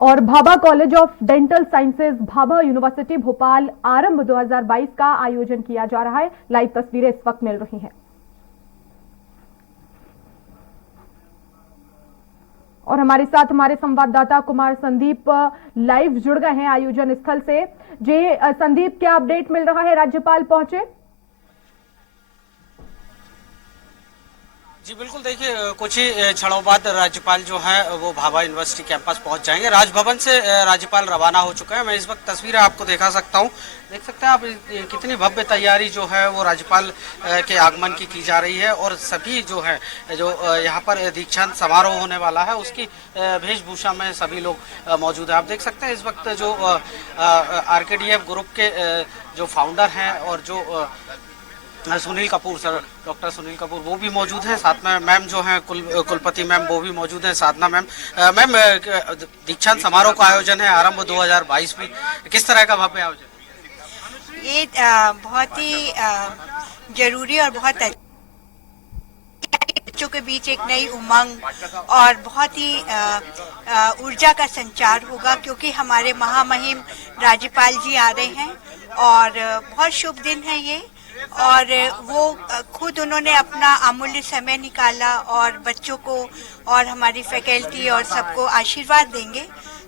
और Bhabha college of dental sciences Bhabha university Bhopal आरंभ 2022 का आयोजन किया जा रहा है। लाइव तस्वीरें इस वक्त मिल रही हैं और हमारे साथ हमारे संवाददाता कुमार संदीप लाइव जुड़ गए हैं आयोजन स्थल से। जी संदीप, क्या अपडेट मिल रहा है? राज्यपाल पहुंचे? जी बिल्कुल, देखिए कुछ ही क्षणों बाद राज्यपाल जो है वो भाभा यूनिवर्सिटी कैंपस पहुंच जाएंगे। राजभवन से राज्यपाल रवाना हो चुका है। मैं इस वक्त तस्वीरें आपको दिखा सकता हूं। देख सकते हैं आप कितनी भव्य तैयारी जो है वो राज्यपाल के आगमन की जा रही है और सभी जो है जो यहाँ पर दीक्षांत समारोह होने वाला है उसकी वेशभूषा में सभी लोग मौजूद है। आप देख सकते हैं इस वक्त जो आरकेडीएफ ग्रुप के जो फाउंडर हैं और जो सुनील कपूर सर, डॉक्टर सुनील कपूर वो भी मौजूद हैं। साथ में मैम जो हैं कुलपति मैम वो भी मौजूद हैं। साधना मैम मैम दीक्षांत समारोह का आयोजन है आरंभ 2022 में, किस तरह का भव्य आयोजन? ये बहुत ही जरूरी और बहुत बच्चों के बीच एक नई उमंग और बहुत ही ऊर्जा का संचार होगा, क्योंकि हमारे महामहिम राज्यपाल जी आ रहे हैं और बहुत शुभ दिन है ये। और वो खुद उन्होंने अपना अमूल्य समय निकाला और बच्चों को और हमारी फैकल्टी और सबको आशीर्वाद देंगे,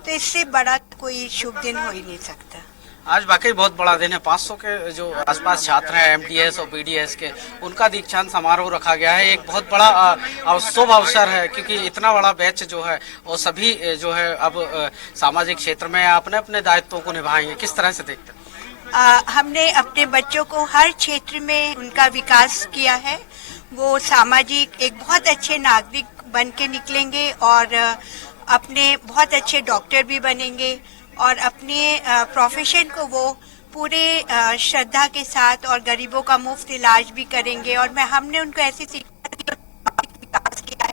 तो इससे बड़ा कोई शुभ दिन हो ही नहीं सकता। आज वाकई बहुत बड़ा दिन है। 500 के जो आसपास छात्र हैं एमडीएस और बीडीएस के, उनका दीक्षांत समारोह रखा गया है। एक बहुत बड़ा शुभ अवसर है क्योंकि इतना बड़ा बैच जो है और सभी जो है अब सामाजिक क्षेत्र में अपने अपने दायित्वों को निभाएंगे। किस तरह से देखते हैं? हमने अपने बच्चों को हर क्षेत्र में उनका विकास किया है। वो सामाजिक एक बहुत अच्छे नागरिक बन के निकलेंगे और अपने बहुत अच्छे डॉक्टर भी बनेंगे और अपने प्रोफेशन को वो पूरे श्रद्धा के साथ और गरीबों का मुफ्त इलाज भी करेंगे। और हमने उनको ऐसी शिक्षा विकास किया है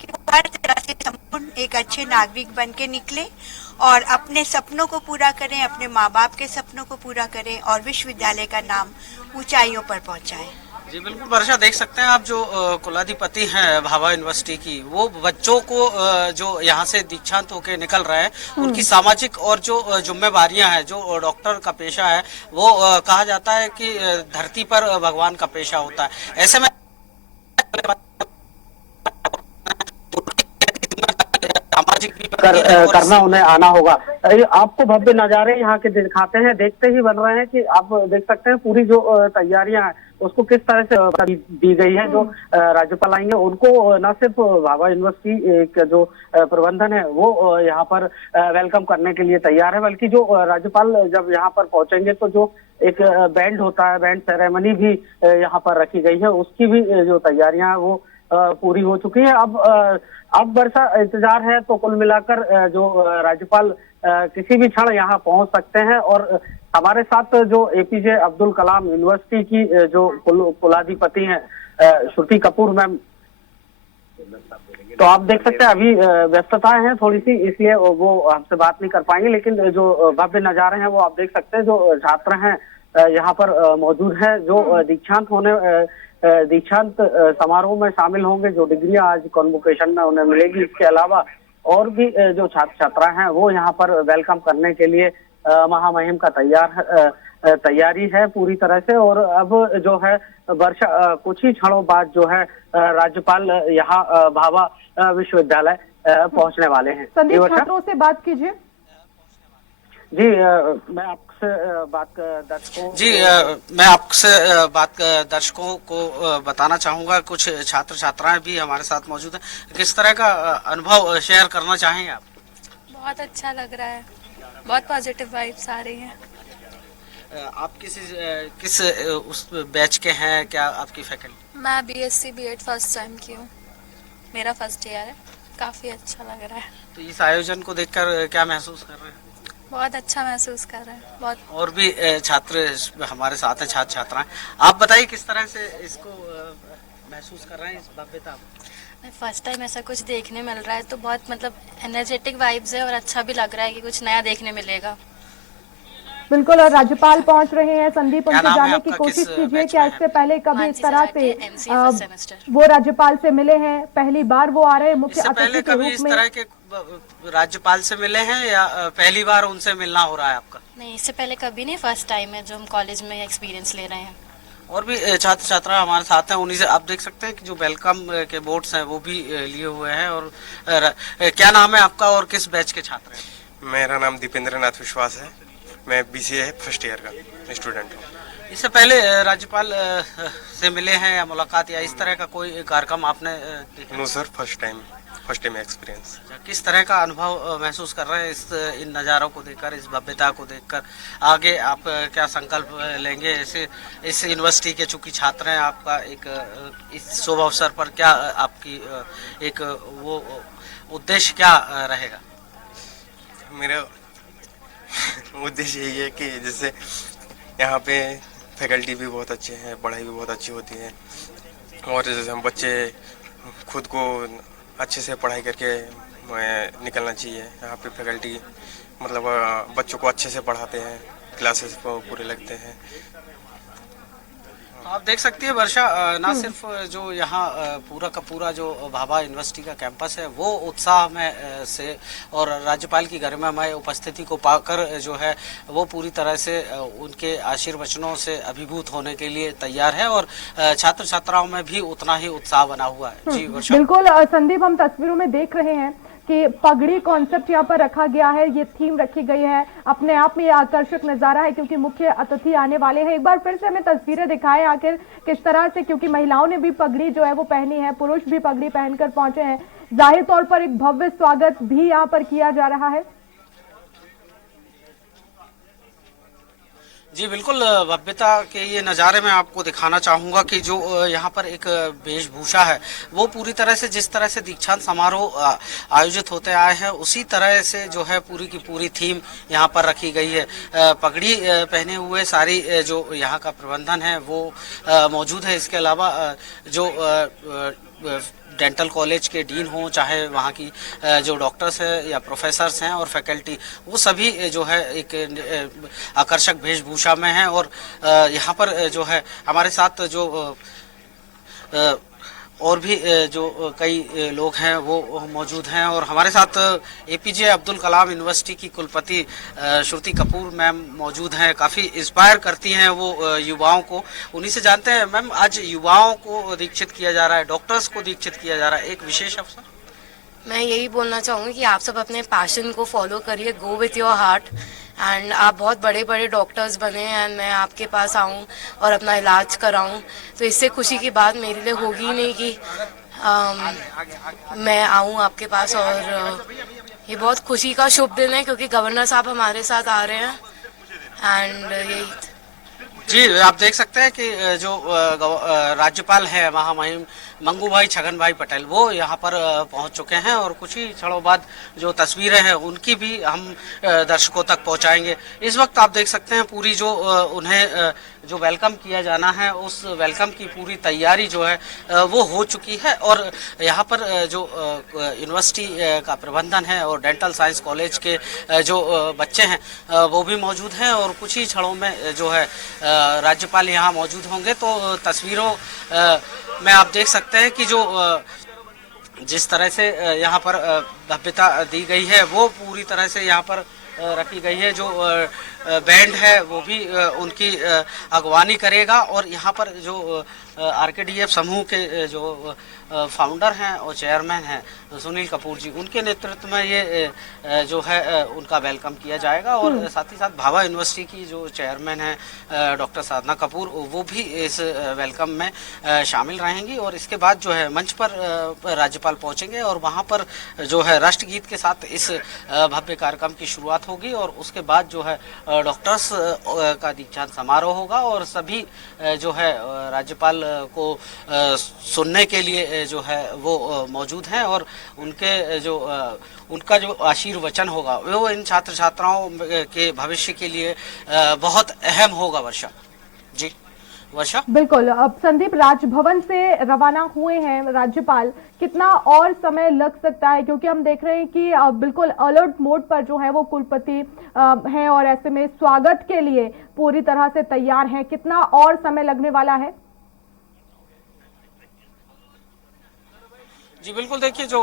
कि वो हर तरह से संपूर्ण एक अच्छे नागरिक बन के निकले और अपने सपनों को पूरा करें, अपने माँ बाप के सपनों को पूरा करें और विश्वविद्यालय का नाम ऊंचाइयों पर पहुंचाएं। जी बिल्कुल वर्षा, देख सकते हैं आप जो कुलाधिपति हैं भाभा यूनिवर्सिटी की, वो बच्चों को जो यहाँ से दीक्षांत होकर निकल रहे हैं उनकी सामाजिक और जो जिम्मेवारियां हैं, जो डॉक्टर का पेशा है वो कहा जाता है कि धरती पर भगवान का पेशा होता है। ऐसे में करना उन्हें आना होगा। आपको भव्य नजारे यहाँ के दिखाते हैं, देखते ही बन रहे हैं कि आप देख सकते हैं पूरी जो तैयारियां हैं उसको किस तरह से दी गई है। जो राज्यपाल आएंगे उनको न सिर्फ भाभा यूनिवर्सिटी का जो प्रबंधन है वो यहाँ पर वेलकम करने के लिए तैयार है, बल्कि जो राज्यपाल जब यहाँ पर पहुंचेंगे तो जो एक बैंड होता है, बैंड सेरेमनी भी यहाँ पर रखी गई है, उसकी भी जो तैयारियां हैं वो पूरी हो चुकी है। अब वर्षा इंतजार है तो कुल मिलाकर जो राज्यपाल किसी भी क्षण यहाँ पहुंच सकते हैं। और हमारे साथ जो एपीजे अब्दुल कलाम यूनिवर्सिटी की जो कुलाधिपति हैं श्रुति कपूर मैम, तो आप देख सकते हैं अभी व्यस्तताएं हैं थोड़ी सी, इसलिए वो हमसे बात नहीं कर पाएंगे, लेकिन जो भव्य नजारे हैं वो आप देख सकते हैं। जो छात्र हैं यहाँ पर मौजूद हैं, जो दीक्षांत समारोह में शामिल होंगे, जो डिग्रियां आज कॉन्वोकेशन में उन्हें मिलेगी, इसके अलावा और भी जो छात्र छात्रा हैं वो यहाँ पर वेलकम करने के लिए महामहिम का तैयारी है पूरी तरह से। और अब जो है वर्षा कुछ ही क्षणों बाद जो है राज्यपाल यहाँ भाभा विश्वविद्यालय पहुंचने वाले हैं। संदीप, छात्रों से बात कीजिए। जी मैं आपसे बात दर्शकों को बताना चाहूंगा, कुछ छात्र छात्राएं भी हमारे साथ मौजूद हैं। किस तरह का अनुभव शेयर करना चाहेंगे आप? बहुत अच्छा लग रहा है, बहुत पॉजिटिव वाइब्स आ रही हैं। आप किस उस बैच के हैं? क्या आपकी फैकल्टी? मैं बीएससी बीएड फर्स्ट टाइम की हूँ, मेरा फर्स्ट ईयर है। काफी अच्छा लग रहा है। तो इस आयोजन को देखकर क्या महसूस कर रहे हैं? बहुत अच्छा महसूस कर रहे हैं। बहुत और भी छात्र हमारे साथ हैं, छात्र छात्राएं, आप बताइए किस तरह से इसको महसूस कर रहे हैं, इस भव्यता? फर्स्ट टाइम ऐसा कुछ देखने मिल रहा है तो बहुत मतलब एनर्जेटिक वाइब्स है और अच्छा भी लग रहा है कि कुछ नया देखने मिलेगा। बिल्कुल, और राज्यपाल पहुंच रहे हैं। संदीप, उनसे जाने की कोशिश कीजिए, क्या इससे पहले कभी इस तरह से वो राज्यपाल से मिले हैं? पहली बार वो आ रहे हैं मुख्य अतिथि के रूप में? इस तरह के राज्यपाल से मिले हैं या पहली बार उनसे मिलना हो रहा है आपका? नहीं, इससे पहले कभी नहीं, फर्स्ट टाइम है जो हम कॉलेज में एक्सपीरियंस ले रहे हैं। और भी छात्र छात्रा हमारे साथ हैं, उन्हीं से आप देख सकते हैं कि जो वेलकम के बोर्ड्स हैं वो भी लिए हुए हैं। और क्या नाम है आपका और किस बैच के छात्र हैं? मेरा नाम दीपेंद्र नाथ विश्वास है। मैं BCA फर्स्ट ईयर का स्टूडेंट हूँ। इससे पहले राज्यपाल से मिले हैं या मुलाकात या इस तरह का कोई कार्यक्रम आपने देखा? No sir, first time experience. किस तरह का अनुभव महसूस कर रहे हैं इन नज़ारों को देखकर, इस भव्यता को देखकर? आगे आप क्या संकल्प लेंगे ऐसे इस यूनिवर्सिटी के चूंकि छात्र हैं, आपका एक इस शुभ अवसर पर क्या आपकी एक वो उद्देश्य क्या रहेगा? मेरा उद्देश्य यही है कि जैसे यहाँ पे फैकल्टी भी बहुत अच्छे हैं, पढ़ाई भी बहुत अच्छी होती है और जैसे हम बच्चे खुद को अच्छे से पढ़ाई करके निकलना चाहिए। यहाँ पे फैकल्टी मतलब बच्चों को अच्छे से पढ़ाते हैं, क्लासेस पूरे लगते हैं। तो आप देख सकती है वर्षा, ना सिर्फ जो यहाँ पूरा का पूरा जो भाभा यूनिवर्सिटी का कैंपस है वो उत्साह में से और राज्यपाल की गरिमामय उपस्थिति को पाकर जो है वो पूरी तरह से उनके आशीर्वचनों से अभिभूत होने के लिए तैयार है और छात्र छात्राओं में भी उतना ही उत्साह बना हुआ है। जी वर्षा। बिल्कुल संदीप, हम तस्वीरों में देख रहे हैं कि पगड़ी कॉन्सेप्ट यहाँ पर रखा गया है, ये थीम रखी गई है, अपने आप में ये आकर्षक नजारा है क्योंकि मुख्य अतिथि आने वाले हैं। एक बार फिर से हमें तस्वीरें दिखाएं आखिर किस तरह से, क्योंकि महिलाओं ने भी पगड़ी जो है वो पहनी है, पुरुष भी पगड़ी पहनकर पहुंचे हैं। जाहिर तौर पर एक भव्य स्वागत भी यहाँ पर किया जा रहा है। जी बिल्कुल, भव्यता के ये नज़ारे में आपको दिखाना चाहूँगा कि जो यहाँ पर एक वेशभूषा है वो पूरी तरह से जिस तरह से दीक्षांत समारोह आयोजित होते आए हैं उसी तरह से जो है पूरी की पूरी थीम यहाँ पर रखी गई है। पगड़ी पहने हुए सारी जो यहाँ का प्रबंधन है वो मौजूद है। इसके अलावा जो डेंटल कॉलेज के डीन हों, चाहे वहाँ की जो डॉक्टर्स हैं या प्रोफेसर्स हैं और फैकल्टी, वो सभी जो है एक आकर्षक वेशभूषा में हैं। और यहाँ पर जो है हमारे साथ जो और भी जो कई लोग हैं वो मौजूद हैं और हमारे साथ APJ अब्दुल कलाम यूनिवर्सिटी की कुलपति श्रुति कपूर मैम मौजूद हैं। काफ़ी इंस्पायर करती हैं वो युवाओं को। उन्हीं से जानते हैं मैम, आज युवाओं को दीक्षित किया जा रहा है, डॉक्टर्स को दीक्षित किया जा रहा है, एक विशेष अवसर। मैं यही बोलना चाहूँगी कि आप सब अपने पैशन को फॉलो करिए, go with your heart and आप बहुत बड़े बड़े डॉक्टर्स बने एंड मैं आपके पास आऊँ और अपना इलाज कराऊँ, तो इससे खुशी की बात मेरे लिए होगी ही नहीं कि मैं आऊँ आपके पास। और ये बहुत खुशी का शुभ दिन है क्योंकि गवर्नर साहब हमारे साथ आ रहे हैं एंड यही। जी आप देख सकते हैं कि जो राज्यपाल है महामहिम मंगू भाई छगन भाई पटेल वो यहाँ पर पहुँच चुके हैं और कुछ ही क्षणों बाद जो तस्वीरें हैं उनकी भी हम दर्शकों तक पहुँचाएंगे। इस वक्त आप देख सकते हैं पूरी जो उन्हें जो वेलकम किया जाना है उस वेलकम की पूरी तैयारी जो है वो हो चुकी है और यहाँ पर जो यूनिवर्सिटी का प्रबंधन है और डेंटल साइंस कॉलेज के जो बच्चे हैं वो भी मौजूद हैं और कुछ ही क्षणों में जो है राज्यपाल यहाँ मौजूद होंगे। तो तस्वीरों में आप देख सकते हैं कि जो जिस तरह से यहाँ पर भव्यता दी गई है वो पूरी तरह से यहाँ पर रखी गई है। जो बैंड है वो भी उनकी अगवानी करेगा और यहाँ पर जो RKDF समूह के जो फाउंडर हैं और चेयरमैन हैं सुनील कपूर जी, उनके नेतृत्व में ये जो है उनका वेलकम किया जाएगा। और साथ ही साथ भाभा यूनिवर्सिटी की जो चेयरमैन हैं डॉक्टर साधना कपूर, वो भी इस वेलकम में शामिल रहेंगी। और इसके बाद जो है मंच पर राज्यपाल पहुंचेंगे और वहाँ पर जो है राष्ट्रगीत के साथ इस भव्य कार्यक्रम की शुरुआत होगी और उसके बाद जो है डॉक्टर्स का दीक्षांत समारोह होगा और सभी जो है राज्यपाल को सुनने के लिए जो है वो मौजूद हैं और उनके जो उनका जो आशीर्वचन होगा वो इन छात्र छात्राओं के भविष्य के लिए बहुत अहम होगा। वर्षा जी। वर्षा बिल्कुल। अब संदीप, राजभवन से रवाना हुए हैं राज्यपाल, कितना और समय लग सकता है? क्योंकि हम देख रहे हैं कि बिल्कुल अलर्ट मोड पर जो है वो कुलपति हैं और ऐसे में स्वागत के लिए पूरी तरह से तैयार हैं। कितना और समय लगने वाला है? जी बिल्कुल, देखिए जो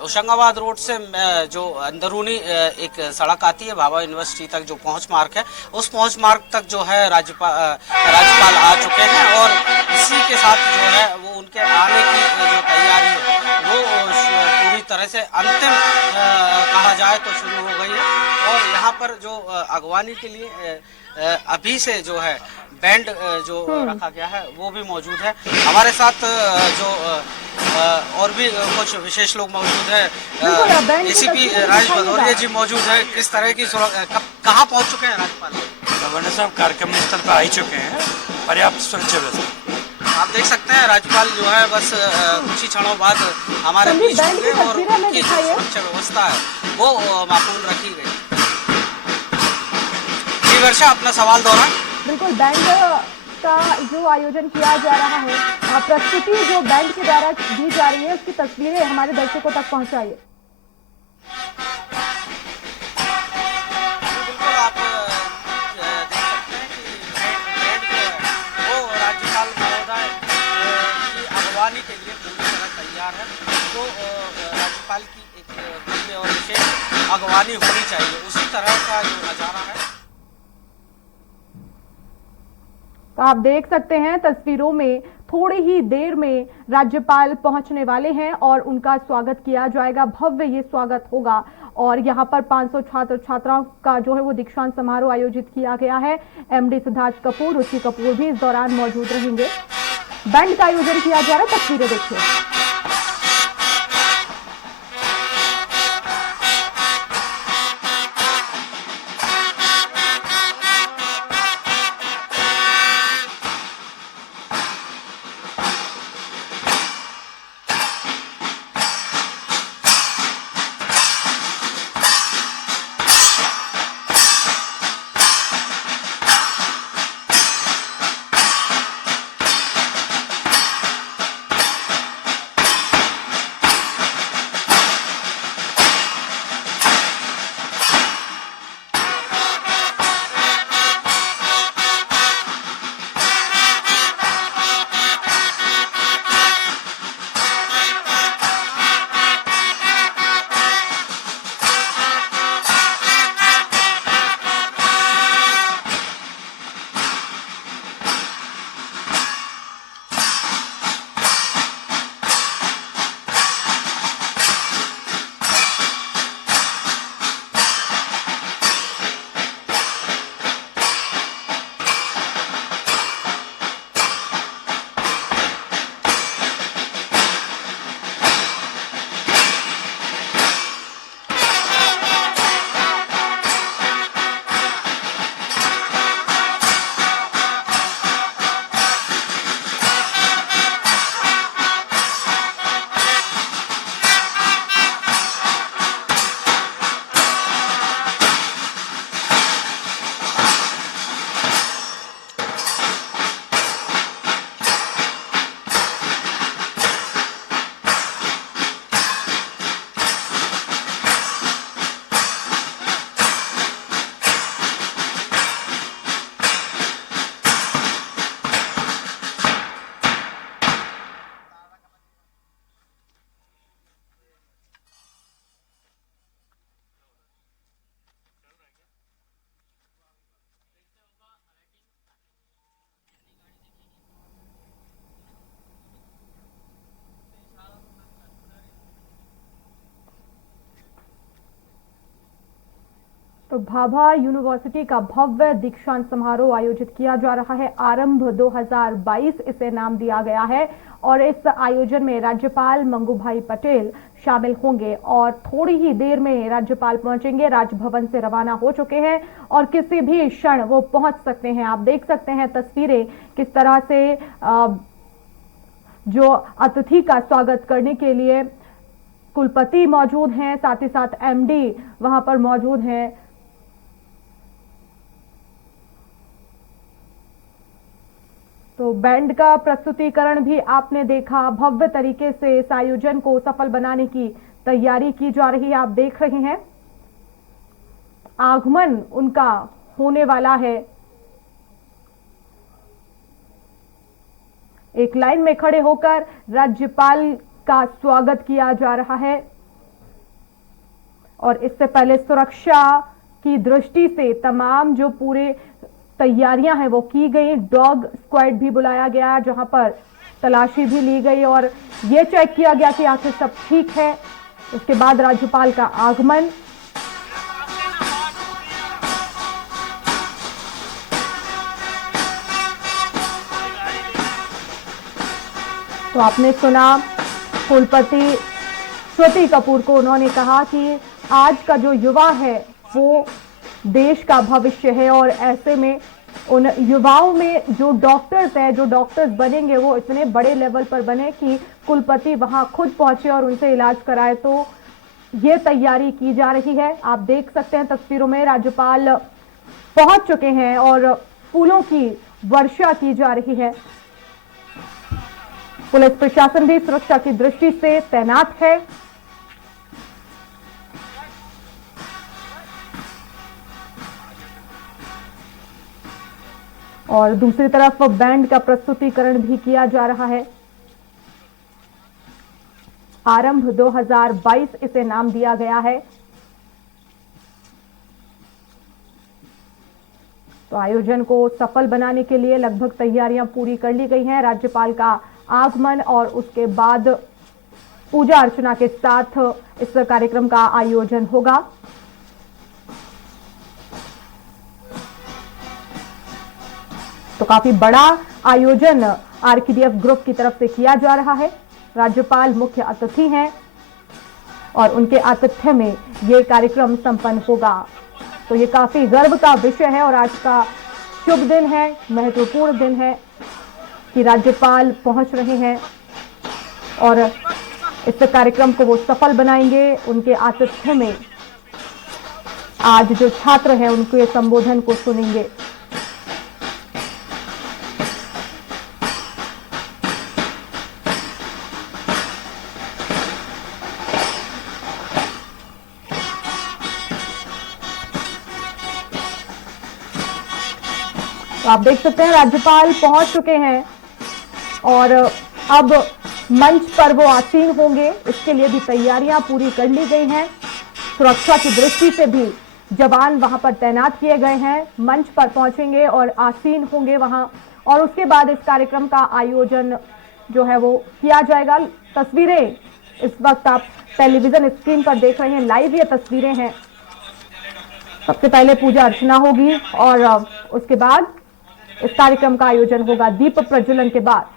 होशंगाबाद रोड से जो अंदरूनी एक सड़क आती है भाभा यूनिवर्सिटी तक, जो पहुंच मार्ग है, उस पहुंच मार्ग तक जो है राज्यपाल आ चुके हैं और इसी के साथ जो है वो उनके आने की जो तैयारी है वो पूरी तरह से अंतिम कहा जाए तो शुरू हो गई है। और यहाँ पर जो अगवानी के लिए अभी से जो है बैंड जो रखा गया है वो भी मौजूद है। हमारे साथ जो और भी कुछ विशेष लोग मौजूद है। एसीपी राजेश भदौरिया जी मौजूद है। किस तरह की कहाँ पहुँच चुके हैं राज्यपाल? गवर्नर साहब कार्यक्रम स्थल पर आ ही चुके हैं, पर्याप्त सुरक्षा व्यवस्था। आप देख सकते हैं राज्यपाल जो है बस कुछ ही क्षणों बाद हमारे बीच होंगे और उनकी जो सुरक्षा व्यवस्था है वो माकूल रखी गई। जी वर्षा, अपना सवाल दोहराएं। बिल्कुल, बैंड का जो आयोजन किया जा रहा है, प्रस्तुति जो बैंड के द्वारा दी जा रही है, उसकी तस्वीरें हमारे दर्शकों तक पहुंचाइए। बिल्कुल, आप देख सकते हैं कि बैंड जो है वो राज्यपाल महोदय की अगवानी के लिए पूरी तरह तैयार है। जो राज्यपाल की एक भव्य और विशेष अगवानी होनी चाहिए, उसी तरह का जो नजारा है। तो आप देख सकते हैं तस्वीरों में, थोड़ी ही देर में राज्यपाल पहुंचने वाले हैं और उनका स्वागत किया जाएगा। भव्य ये स्वागत होगा और यहाँ पर 500 छात्र छात्राओं का जो है वो दीक्षांत समारोह आयोजित किया गया है। एमडी सिद्धार्थ कपूर, रुचि कपूर भी इस दौरान मौजूद रहेंगे। बैंड का आयोजन किया जा रहा है, तस्वीरें देखिए। तो भाभा यूनिवर्सिटी का भव्य दीक्षांत समारोह आयोजित किया जा रहा है। आरंभ 2022 इसे नाम दिया गया है और इस आयोजन में राज्यपाल मंगूभाई पटेल शामिल होंगे और थोड़ी ही देर में राज्यपाल पहुंचेंगे। राजभवन से रवाना हो चुके हैं और किसी भी क्षण वो पहुंच सकते हैं। आप देख सकते हैं तस्वीरें किस तरह से जो अतिथि का स्वागत करने के लिए कुलपति मौजूद हैं, साथ ही साथ एमडी वहां पर मौजूद हैं। तो बैंड का प्रस्तुतिकरण भी आपने देखा। भव्य तरीके से इस आयोजन को सफल बनाने की तैयारी की जा रही है। आप देख रहे हैं आगमन उनका होने वाला है। एक लाइन में खड़े होकर राज्यपाल का स्वागत किया जा रहा है। और इससे पहले सुरक्षा की दृष्टि से तमाम जो पूरे तैयारियां हैं वो की गई। डॉग स्क्वाड भी बुलाया गया, जहां पर तलाशी भी ली गई और ये चेक किया गया कि आखिर सब ठीक है। उसके बाद राज्यपाल का आगमन। तो आपने सुना कुलपति श्रुति कपूर को, उन्होंने कहा कि आज का जो युवा है वो देश का भविष्य है और ऐसे में उन युवाओं में जो डॉक्टर्स हैं, जो डॉक्टर्स बनेंगे वो इतने बड़े लेवल पर बने कि कुलपति वहां खुद पहुंचे और उनसे इलाज कराए। तो ये तैयारी की जा रही है। आप देख सकते हैं तस्वीरों में राज्यपाल पहुंच चुके हैं और फूलों की वर्षा की जा रही है। पुलिस प्रशासन भी सुरक्षा की दृष्टि से तैनात है। और दूसरी तरफ बैंड का प्रस्तुतिकरण भी किया जा रहा है। आरंभ 2022 इसे नाम दिया गया है। तो आयोजन को सफल बनाने के लिए लगभग तैयारियां पूरी कर ली गई हैं। राज्यपाल का आगमन और उसके बाद पूजा अर्चना के साथ इस कार्यक्रम का आयोजन होगा। तो काफी बड़ा आयोजन आरकेडीएफ ग्रुप की तरफ से किया जा रहा है। राज्यपाल मुख्य अतिथि हैं और उनके आतिथ्य में ये कार्यक्रम संपन्न होगा। तो ये काफी गर्व का विषय है और आज का शुभ दिन है, महत्वपूर्ण दिन है कि राज्यपाल पहुंच रहे हैं और इस कार्यक्रम को वो सफल बनाएंगे। उनके आतिथ्य में आज जो छात्र हैं उनके संबोधन को सुनेंगे। तो आप देख सकते हैं राज्यपाल पहुंच चुके हैं और अब मंच पर वो आसीन होंगे। इसके लिए भी तैयारियां पूरी कर ली गई हैं। सुरक्षा की दृष्टि से भी जवान वहां पर तैनात किए गए हैं। मंच पर पहुंचेंगे और आसीन होंगे वहां और उसके बाद इस कार्यक्रम का आयोजन जो है वो किया जाएगा। तस्वीरें इस वक्त आप टेलीविजन स्क्रीन पर देख रहे हैं, लाइव ये तस्वीरें हैं। सबसे पहले पूजा अर्चना होगी और उसके बाद इस कार्यक्रम का आयोजन होगा दीप प्रज्वलन के बाद।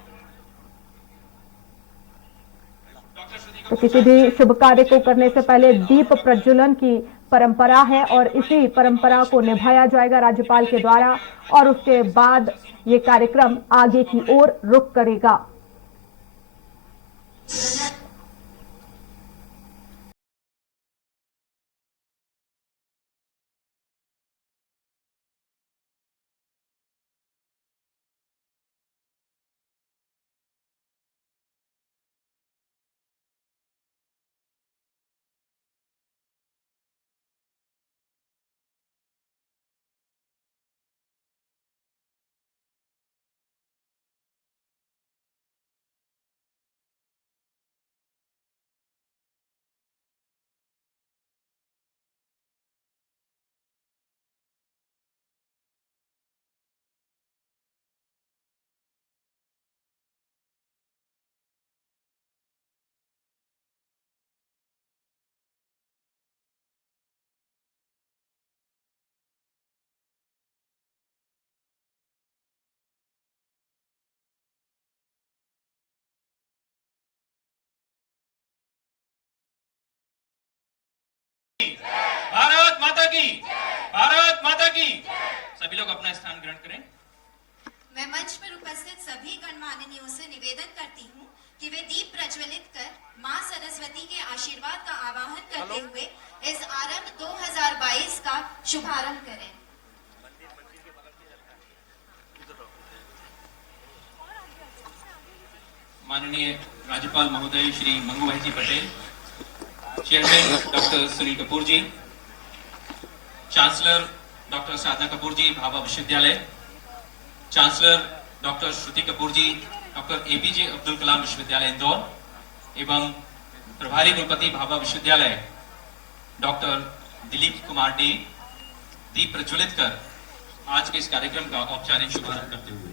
तो किसी भी शुभ कार्य को करने से पहले दीप प्रज्वलन की परंपरा है और इसी परंपरा को निभाया जाएगा राज्यपाल के द्वारा और उसके बाद ये कार्यक्रम आगे की ओर रुख करेगा। भारत माता की, भारत माता की। सभी लोग अपना स्थान ग्रहण करें। मैं मंच पर उपस्थित सभी गणमान्यों से निवेदन करती हूँ कि वे दीप प्रज्वलित कर मां सरस्वती के आशीर्वाद का आवाहन करते हुए इस आरंभ 2022 का शुभारंभ करें। माननीय राज्यपाल महोदय श्री मंगू भाई जी पटेल, चेयरमैन डॉक्टर सुनील कपूर जी, चांसलर डॉक्टर साधना कपूर जी भाभा विश्वविद्यालय, चांसलर डॉक्टर श्रुति कपूर जी डॉक्टर एपीजे अब्दुल कलाम विश्वविद्यालय इंदौर, एवं प्रभारी कुलपति भाभा विश्वविद्यालय डॉक्टर दिलीप कुमार डे दीप प्रज्वलित कर आज के इस कार्यक्रम का औपचारिक शुभारंभ करते हुए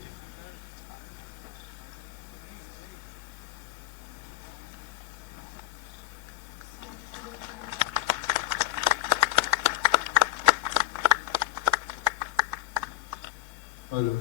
हेलो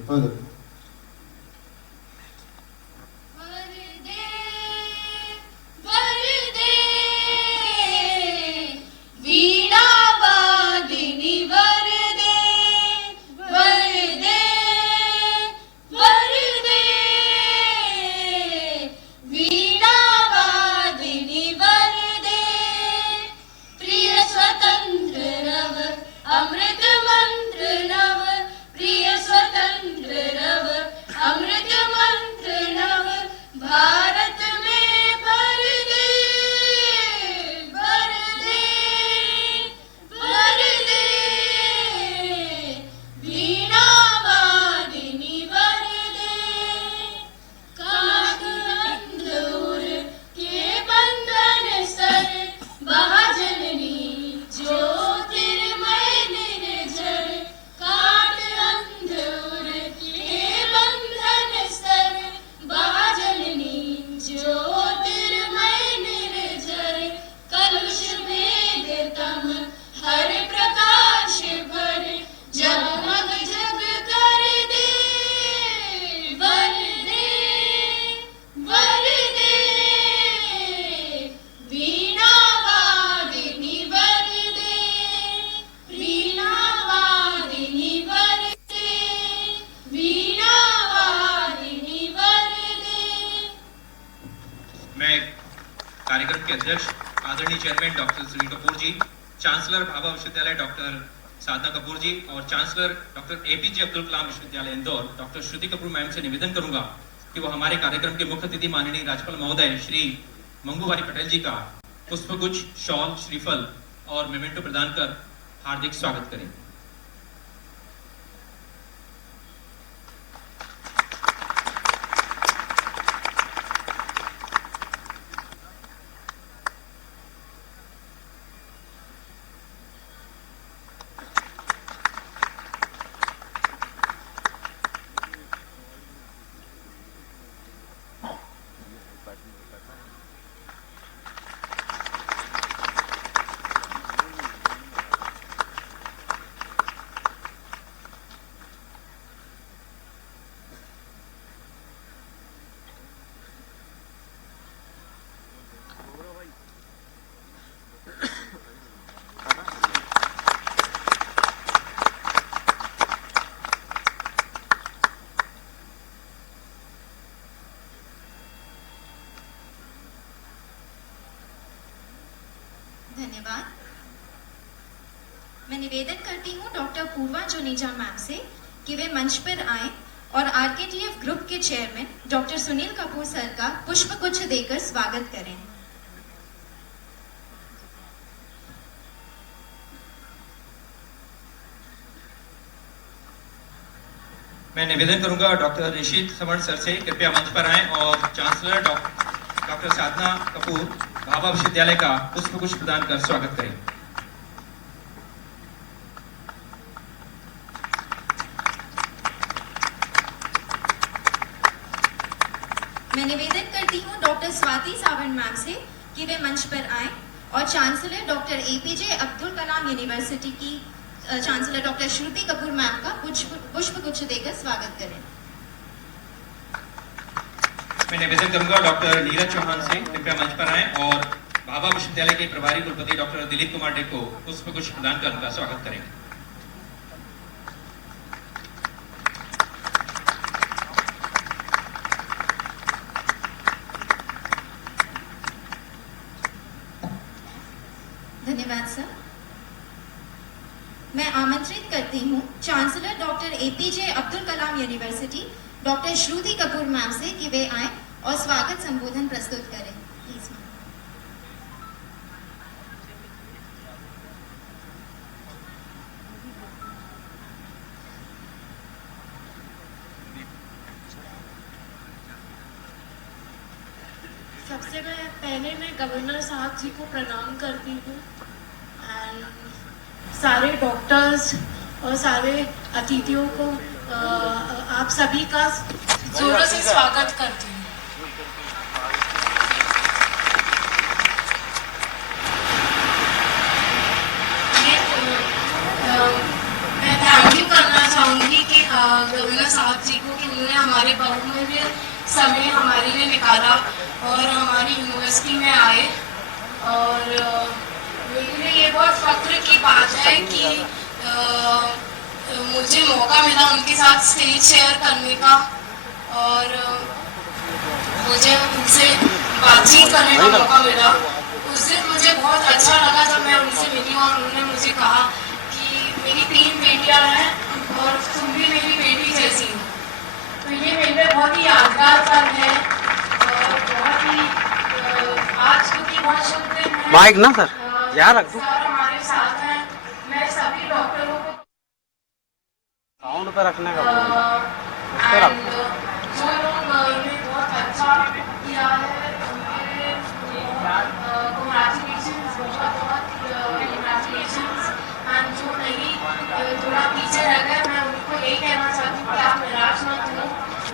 कार्यक्रम के अध्यक्ष आदरणीय चेयरमैन डॉक्टर सुनील कपूर जी, चांसलर भाभा विश्वविद्यालय डॉक्टर साधना कपूर जी और चांसलर डॉक्टर एपीजे अब्दुल कलाम विश्वविद्यालय इंदौर डॉक्टर श्रुति कपूर मैम से निवेदन करूंगा कि वो हमारे कार्यक्रम के मुख्य अतिथि माननीय राज्यपाल महोदय श्री मंगू भाई पटेल जी का पुष्पगुच्छ, शॉल, श्रीफल और मेमेंटो प्रदान कर हार्दिक स्वागत करें। धन्यवाद। मैं निवेदन करती हूँ डॉक्टर पूर्वा जुनेजा मैम से कि वे मंच पर आएं और आरकेटीएफ ग्रुप के chairman doctor Sunil Kapoor sir का पुष्पगुच्छ देकर स्वागत करें। मैं निवेदन करूंगा डॉक्टर ऋषित समण सर से कृपया मंच पर आएं और चांसलर डॉक्टर साधना कपूर भाभा विश्वविद्यालय का पुष्पगुच्छ प्रदान कर स्वागत करें। मैं निवेदन करती हूँ डॉक्टर स्वाति सावंत मैम से कि वे मंच पर आएं और chancellor doctor APJ Abdul Kalam university की chancellor doctor Shruti Kapoor ma'am का पुष्पगुच्छ देकर स्वागत करें। मैं निवेदन करूंगा डॉक्टर नीरज चौहान से कृपया मंच पर आएं और भाभा विश्वविद्यालय के प्रभारी कुलपति डॉक्टर दिलीप कुमार डे को पुष्पगुच्छ प्रदान कर उनका स्वागत करें। धन्यवाद सर। मैं आमंत्रित करती हूँ chancellor doctor APJ Abdul Kalam university doctor Shruti Kapoor ma'am से कि वे आए और स्वागत संबोधन प्रस्तुत करें। Please ma'am. सबसे पहले मैं गवर्नर साहब जी को प्रणाम करती हूँ एंड सारे डॉक्टर्स और सारे अतिथियों को आप सभी का जोरों से स्वागत करती हूँ। मैं थैंक यू करना चाहूँगी कि गवर्नर साहब जी को कि उन्होंने हमारे बहुमूल्य समय हमारे लिए निकाला और हमारी यूनिवर्सिटी में आए और मेरे लिए ये बहुत फख्र की बात है कि मुझे मौका मिला उनके साथ स्टेज शेयर करने का और मुझे उनसे बातचीत करने का मौका मिला। उस दिन मुझे बहुत अच्छा लगा जब मैं उनसे मिली और उन्होंने मुझे कहा कि मेरी 3 बेटियां हैं और तुम भी मेरी बेटी जैसी हो। तो ये मेरे लिए बहुत ही यादगार पल है और बहुत ही आज क्योंकि बहुत शुभ दिन है। माइक ना सर यहाँ रख दो। सर हमारे साथ हैं। मैं सभी डॉक्टरों को साउंड पे रखने का उस पे रख दो। जो लोग ने बहुत अच्छा किया है congratulations, बहुत congratulations एंड जो नहीं थोड़ा पीछे रह गए मैं उनको यही कहना चाहती हूँ कि आप निराश मत हो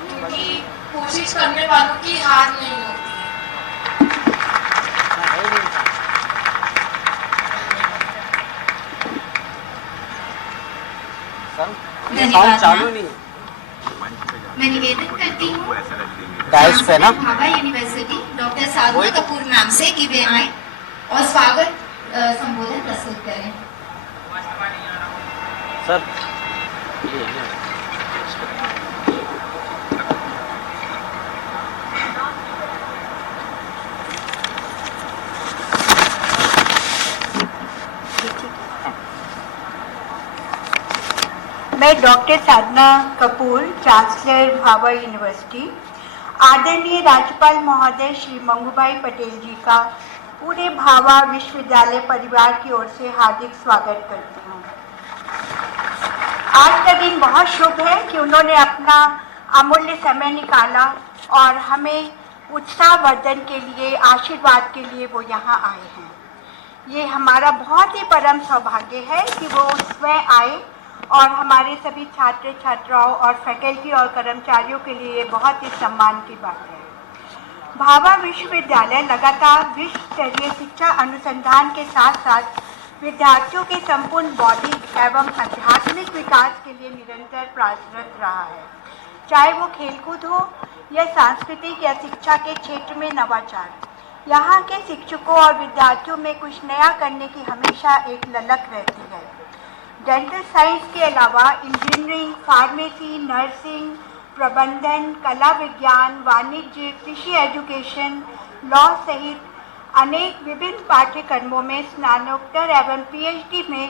क्योंकि कोशिश करने वालों की हार नहीं होती है। साउंड चालू नहीं है। मैं निवेदन करती हूँ टाइल्स पे ना Bhabha university doctor Sadhana Kapoor ma'am से कि वे आए और स्वागत संबोधन प्रस्तुत करें। सर मैं doctor Sadhana Kapoor, chancellor Bhabha university, आदरणीय राज्यपाल महोदय श्री मंगूभाई पटेल जी का पूरे भाभा विश्वविद्यालय परिवार की ओर से हार्दिक स्वागत करती हूँ। आज का दिन बहुत शुभ है कि उन्होंने अपना अमूल्य समय निकाला और हमें उत्साहवर्धन के लिए, आशीर्वाद के लिए वो यहाँ आए हैं। ये हमारा बहुत ही परम सौभाग्य है कि वो स्वयं आए और हमारे सभी छात्र छात्राओं और फैकल्टी और कर्मचारियों के लिए बहुत ही सम्मान की बात है। भाभा विश्वविद्यालय लगातार विश्व स्तरीय शिक्षा अनुसंधान के साथ साथ विद्यार्थियों के संपूर्ण बौद्धिक एवं आध्यात्मिक विकास के लिए निरंतर प्रयासरत रहा है, चाहे वो खेलकूद हो या सांस्कृतिक या शिक्षा के क्षेत्र में नवाचार। यहाँ के शिक्षकों और विद्यार्थियों में कुछ नया करने की हमेशा एक ललक रहती है। डेंटल साइंस के अलावा इंजीनियरिंग, फार्मेसी, नर्सिंग, प्रबंधन, कला विज्ञान, वाणिज्य, कृषि एजुकेशन, लॉ सहित अनेक विभिन्न पाठ्यक्रमों में स्नातकोत्तर एवं पीएचडी में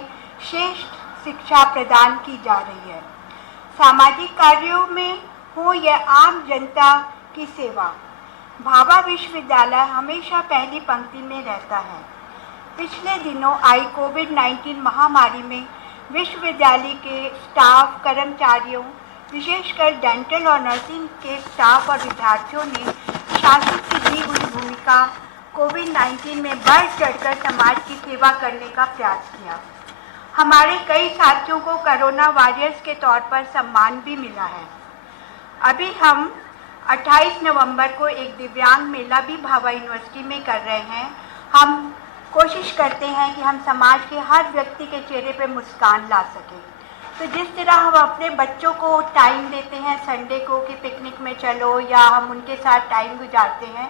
श्रेष्ठ शिक्षा प्रदान की जा रही है। सामाजिक कार्यों में हो या आम जनता की सेवा, भाभा विश्वविद्यालय हमेशा पहली पंक्ति में रहता है। पिछले दिनों आई कोविड-19 महामारी में विश्वविद्यालय के स्टाफ, कर्मचारियों, विशेषकर डेंटल और नर्सिंग के स्टाफ और विद्यार्थियों ने शासन की दी हुई भूमिका कोविड-19 में बढ़ चढ़कर समाज की सेवा करने का प्रयास किया। हमारे कई साथियों को कोरोना वॉरियर्स के तौर पर सम्मान भी मिला है। अभी हम 28 नवंबर को एक दिव्यांग मेला भी भाभा यूनिवर्सिटी में कर रहे हैं। हम कोशिश करते हैं कि हम समाज के हर व्यक्ति के चेहरे पे मुस्कान ला सकें। तो जिस तरह हम अपने बच्चों को टाइम देते हैं संडे को कि पिकनिक में चलो या हम उनके साथ टाइम गुजारते हैं,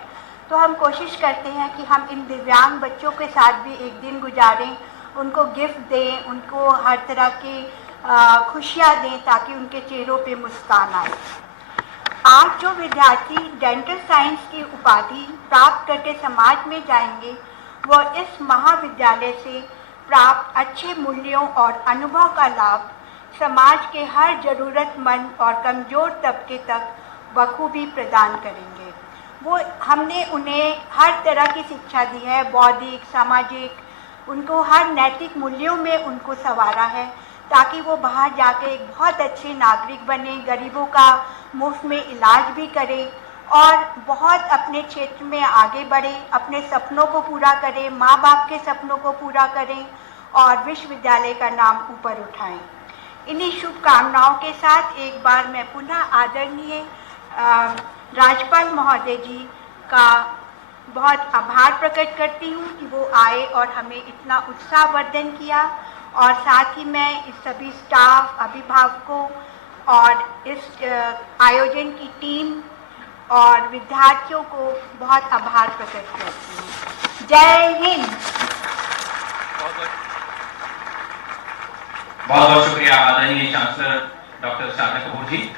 तो हम कोशिश करते हैं कि हम इन दिव्यांग बच्चों के साथ भी एक दिन गुजारें, उनको गिफ्ट दें, उनको हर तरह की खुशियाँ दें ताकि उनके चेहरों पे मुस्कान आए। आज जो विद्यार्थी डेंटल साइंस की उपाधि प्राप्त करके समाज में जाएंगे, वो इस महाविद्यालय से प्राप्त अच्छे मूल्यों और अनुभव का लाभ समाज के हर जरूरतमंद और कमज़ोर तबके तक बखूबी प्रदान करेंगे। वो हमने उन्हें हर तरह की शिक्षा दी है, बौद्धिक, सामाजिक, उनको हर नैतिक मूल्यों में उनको संवारा है ताकि वो बाहर जाके एक बहुत अच्छे नागरिक बने, गरीबों का मुफ्त में इलाज भी करें और बहुत अपने क्षेत्र में आगे बढ़े, अपने सपनों को पूरा करें, माँ बाप के सपनों को पूरा करें और विश्वविद्यालय का नाम ऊपर उठाएं। इन्हीं शुभकामनाओं के साथ एक बार मैं पुनः आदरणीय राज्यपाल महोदय जी का बहुत आभार प्रकट करती हूँ कि वो आए और हमें इतना उत्साहवर्धन किया, और साथ ही मैं इस सभी स्टाफ, अभिभावकों और इस आयोजन की टीम और विद्यार्थियों को बहुत आभार प्रकट करती हूँ। जय हिंद। बहुत बहुत शुक्रिया आदरणीय चांसलर डॉक्टर साधना कपूर जी।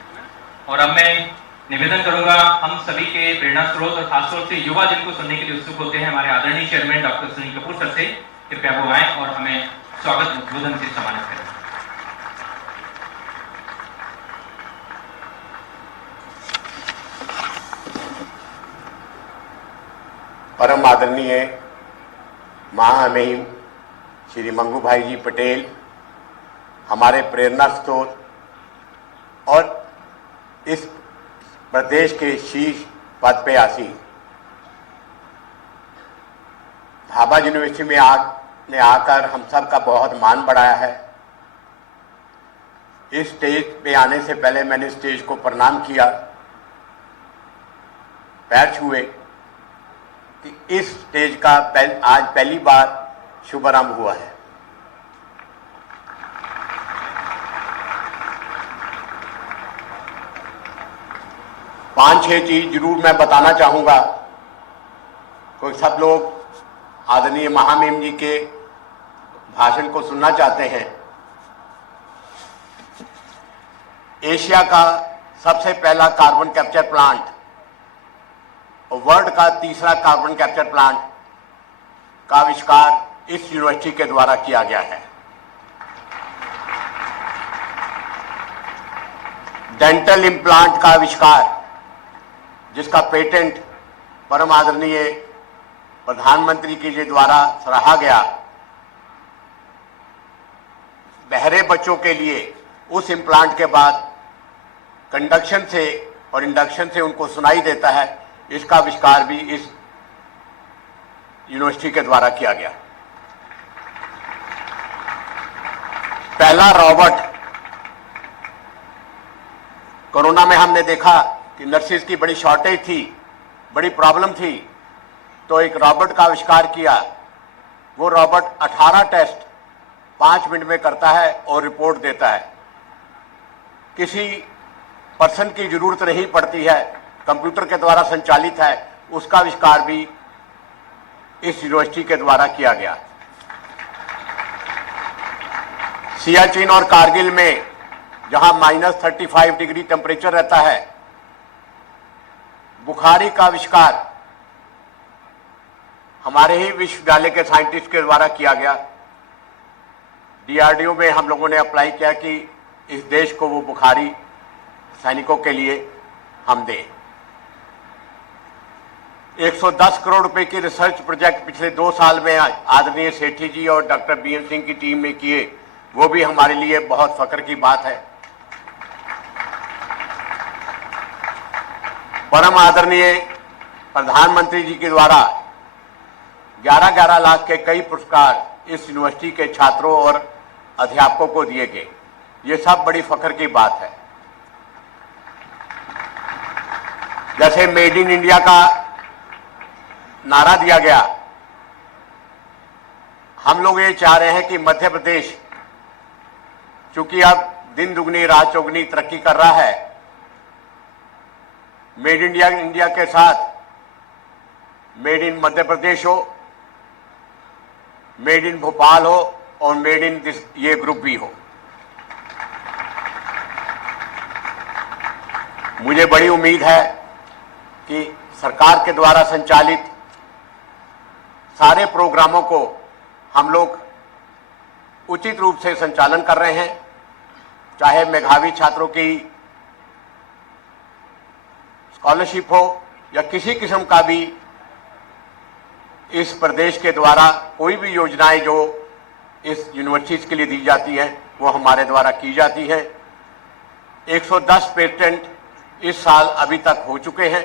और अब मैं निवेदन करूंगा हम सभी के प्रेरणा स्रोत और खासतौर से युवा जिनको सुनने के लिए उत्सुक होते हैं, हमारे आदरणीय chairman doctor Sunil Kapoor sir से कृपया वो आए और हमें स्वागत उद्बोधन से सम्मानित करें। परम आदरणीय महामहिम श्री मंगू भाई जी पटेल, हमारे प्रेरणा स्रोत और इस प्रदेश के शीर्ष पद पे आसीन, भाभा यूनिवर्सिटी में आकर हम सब का बहुत मान बढ़ाया है। इस स्टेज पे आने से पहले मैंने स्टेज को प्रणाम किया, पैर छुए कि इस स्टेज का आज पहली बार शुभारंभ हुआ है। पांच छह चीज जरूर मैं बताना चाहूंगा, कोई सब लोग आदरणीय महामहिम जी के भाषण को सुनना चाहते हैं। एशिया का सबसे पहला कार्बन कैप्चर प्लांट और वर्ल्ड का तीसरा कार्बन कैप्चर प्लांट का आविष्कार इस यूनिवर्सिटी के द्वारा किया गया है। डेंटल इम्प्लांट का आविष्कार, जिसका पेटेंट परम आदरणीय प्रधानमंत्री जी के द्वारा सराहा गया, बहरे बच्चों के लिए उस इम्प्लांट के बाद कंडक्शन से और इंडक्शन से उनको सुनाई देता है, इसका आविष्कार भी इस यूनिवर्सिटी के द्वारा किया गया। पहला रोबोट, कोरोना में हमने देखा कि नर्सेज की बड़ी शॉर्टेज थी, बड़ी प्रॉब्लम थी, तो एक रोबोट का आविष्कार किया। वो रोबोट 18 टेस्ट 5 मिनट में करता है और रिपोर्ट देता है। किसी पर्सन की जरूरत नहीं पड़ती है, कंप्यूटर के द्वारा संचालित है। उसका आविष्कार भी इस यूनिवर्सिटी के द्वारा किया गया। सियाचिन और कारगिल में जहां -35 डिग्री टेम्परेचर रहता है, बुखारी का आविष्कार हमारे ही विश्वविद्यालय के साइंटिस्ट के द्वारा किया गया। डीआरडीओ में हम लोगों ने अप्लाई किया कि इस देश को वो बुखारी सैनिकों के लिए हम दें। 110 करोड़ रुपए की रिसर्च प्रोजेक्ट पिछले 2 साल में आदरणीय सेठी जी और डॉक्टर बीएम सिंह की टीम ने किए, वो भी हमारे लिए बहुत फख्र की बात है। परम आदरणीय प्रधानमंत्री जी के द्वारा 11-11 लाख के कई पुरस्कार इस यूनिवर्सिटी के छात्रों और अध्यापकों को दिए गए। ये सब बड़ी फख्र की बात है। जैसे मेड इन इंडिया का नारा दिया गया, हम लोग ये चाह रहे हैं कि मध्य प्रदेश चूंकि अब दिन दुगनी रात चौगनी तरक्की कर रहा है, मेड इंडिया के साथ मेड इन मध्य प्रदेश हो, मेड इन भोपाल हो और मेड इन ये ग्रुप भी हो। मुझे बड़ी उम्मीद है कि सरकार के द्वारा संचालित सारे प्रोग्रामों को हम लोग उचित रूप से संचालन कर रहे हैं। चाहे मेधावी छात्रों की स्कॉलरशिप हो या किसी किस्म का भी इस प्रदेश के द्वारा कोई भी योजनाएं जो इस यूनिवर्सिटीज के लिए दी जाती हैं, वो हमारे द्वारा की जाती है। 110 पेटेंट इस साल अभी तक हो चुके हैं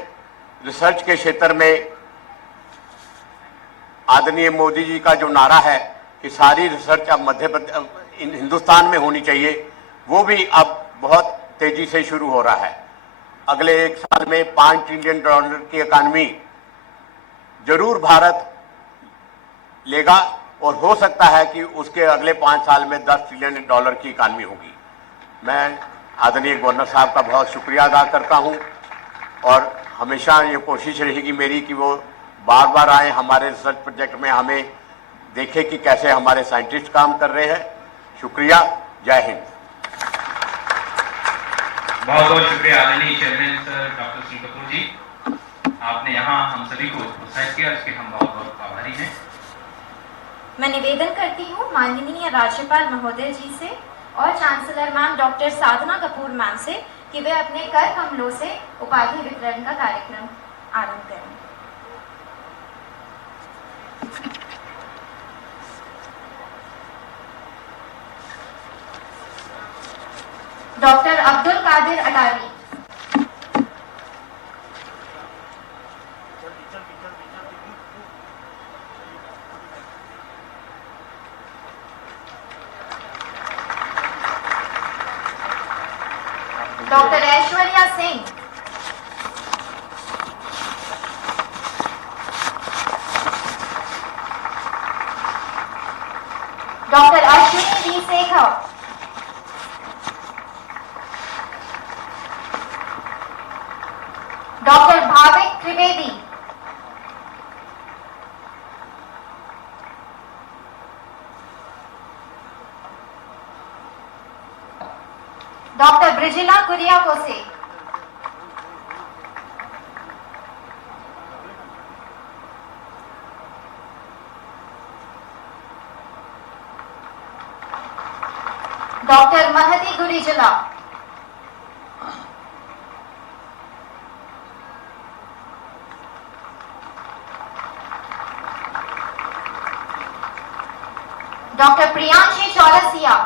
रिसर्च के क्षेत्र में आदरणीय मोदी जी का जो नारा है कि सारी रिसर्च अब मध्य प्रदेश हिंदुस्तान में होनी चाहिए, वो भी अब बहुत तेजी से शुरू हो रहा है। अगले 1 साल में $5 ट्रिलियन की इकॉनमी जरूर भारत लेगा और हो सकता है कि उसके अगले 5 साल में $10 ट्रिलियन की इकॉनमी होगी। मैं आदरणीय गवर्नर साहब का बहुत शुक्रिया अदा करता हूं और हमेशा ये कोशिश रहेगी मेरी कि वो बार बार आए हमारे रिसर्च प्रोजेक्ट में, हमें देखें कि कैसे हमारे साइंटिस्ट काम कर रहे हैं। शुक्रिया, जय हिंद। बहुत बहुत शुक्रिया आदरणीय chairman sir doctor Shri Kapoor ji, आपने यहाँ हम सभी को प्रोत्साहित किया, इसके हम बहुत बहुत आभारी हैं। मैं निवेदन करती हूँ माननीय राज्यपाल महोदय जी से और chancellor ma'am doctor Sadhana Kapoor ma'am से कि वे अपने कर कमलों से उपाधि वितरण का कार्यक्रम आरंभ करें। Doctor Abdul Qadir Attari, doctor Aishwarya Singh, doctor Ashwini V Shekhar, doctor Bhavik Trivedi, doctor Brijila Kuriakose, doctor Mahdi Gurijala, doctor Priyanshi Chaurasia,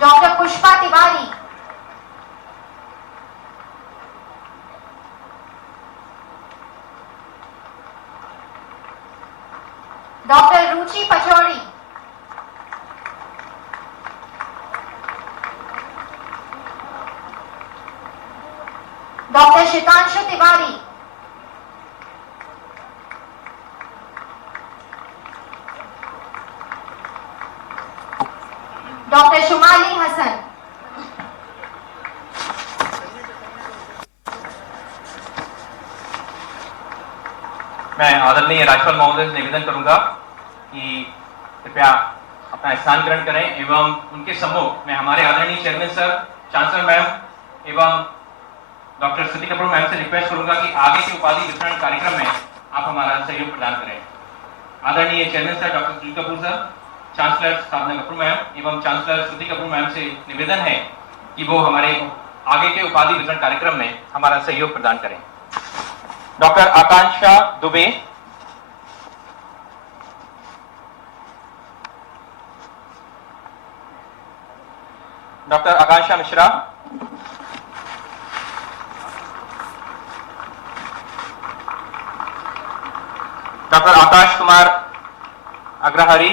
doctor Pushpa Tiwari, doctor Ruchi Pachauri, doctor Shitanshu Tiwari, doctor Shumali Hasan, मैं आदरणीय राज्यपाल महोदय से निवेदन करूंगा कि कृपया अपना स्थान ग्रहण करें एवं उनके सम्मुख में हमारे आदरणीय चेयरमैन सर, चांसलर मैम एवं डॉक्टर श्रुति कपूर मैम से रिक्वेस्ट करूंगा कि आगे के उपाधि वितरण कार्यक्रम में आप हमारा सहयोग प्रदान करें। आदरणीय chairman sir doctor Shruti Kapoor sir, chancellor साधना कपूर मैम एवं चांसलर श्रुति कपूर मैम से निवेदन है कि वो हमारे आगे के उपाधि वितरण कार्यक्रम में हमारा सहयोग प्रदान करें। डॉक्टर आकांक्षा दुबे, डॉक्टर आकांक्षा Mishra, doctor Akash Kumar Agrahari,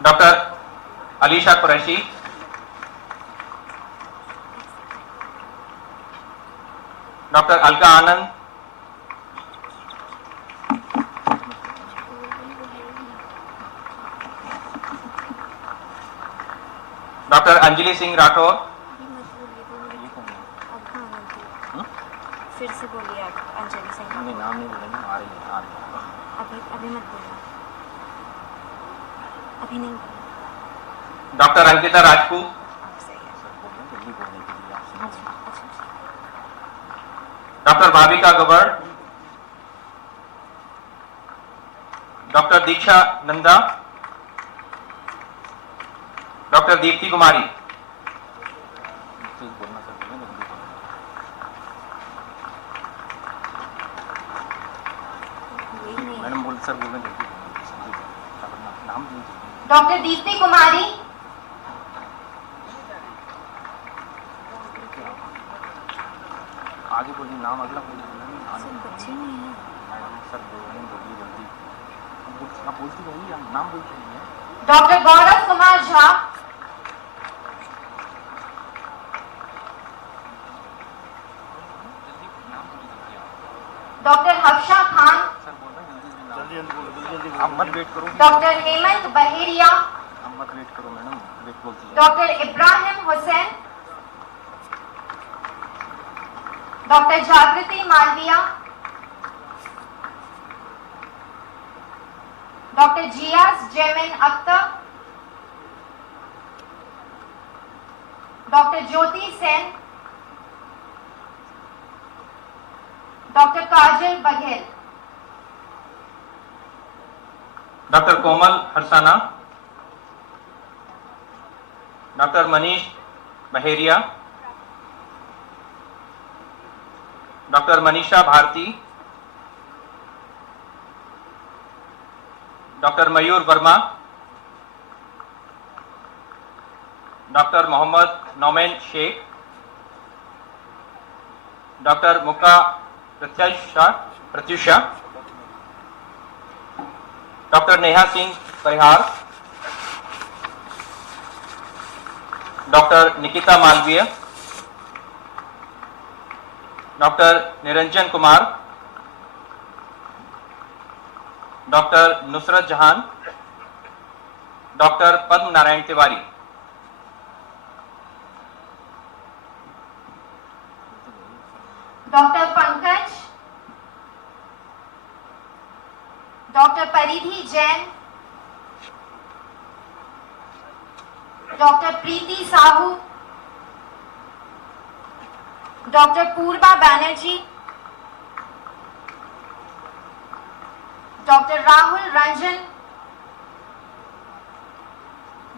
doctor Alisha Qureshi, doctor Alka आनंद, डॉक्टर अंजलि सिंह राठौर, फिर से बोलिए आप अंजलि सिंह, नाम नहीं बोलेंगे, आ रही है। अभी मत बोलिए, अभी नहीं, डॉक्टर अंकिता राजपूत, डॉक्टर भाविका गबर, डॉक्टर दीक्षा नंदा, डॉक्टर दीप्ति कुमारी, सर बोल रहे हैं नाम डॉक्टर दीप्ति कुमारी, आगे बोलिए, नाम अगला बोलिए। मैडम सर बोल रहे हैं, बोलिए जल्दी। आप बोलती रहिए, नाम बोलते रहिए। Doctor Gaurav Kumar Jha, doctor Hafsa Khan, sir बोल रहे हैं जल्दी जल्दी बोलो, आप मत वेट करो। डॉक्टर हेमंत बहेरिया, आप मत वेट करो मैडम, वेट बोलती है। Doctor Ibrahim Hussain, doctor Jagriti Malviya, doctor Jiyaz Jaimin Akhtar, doctor Jyoti Sen, doctor Kajal Baghel, doctor Komal Harsana, doctor Manish Baheriya, doctor Manisha Bharti, doctor Mayur Verma, doctor Mohammad Nauman Sheikh, doctor Mukka Pratyusha, doctor Neha Singh Parihar, doctor Nikita Malviya, doctor Niranjan Kumar, doctor Nusrat Jahan, doctor Padma Narayan Tiwari. Doctor Pankaj, doctor Paridhi Jain, doctor Preeti Sahu, doctor Purva Banerjee, doctor Rahul Ranjan,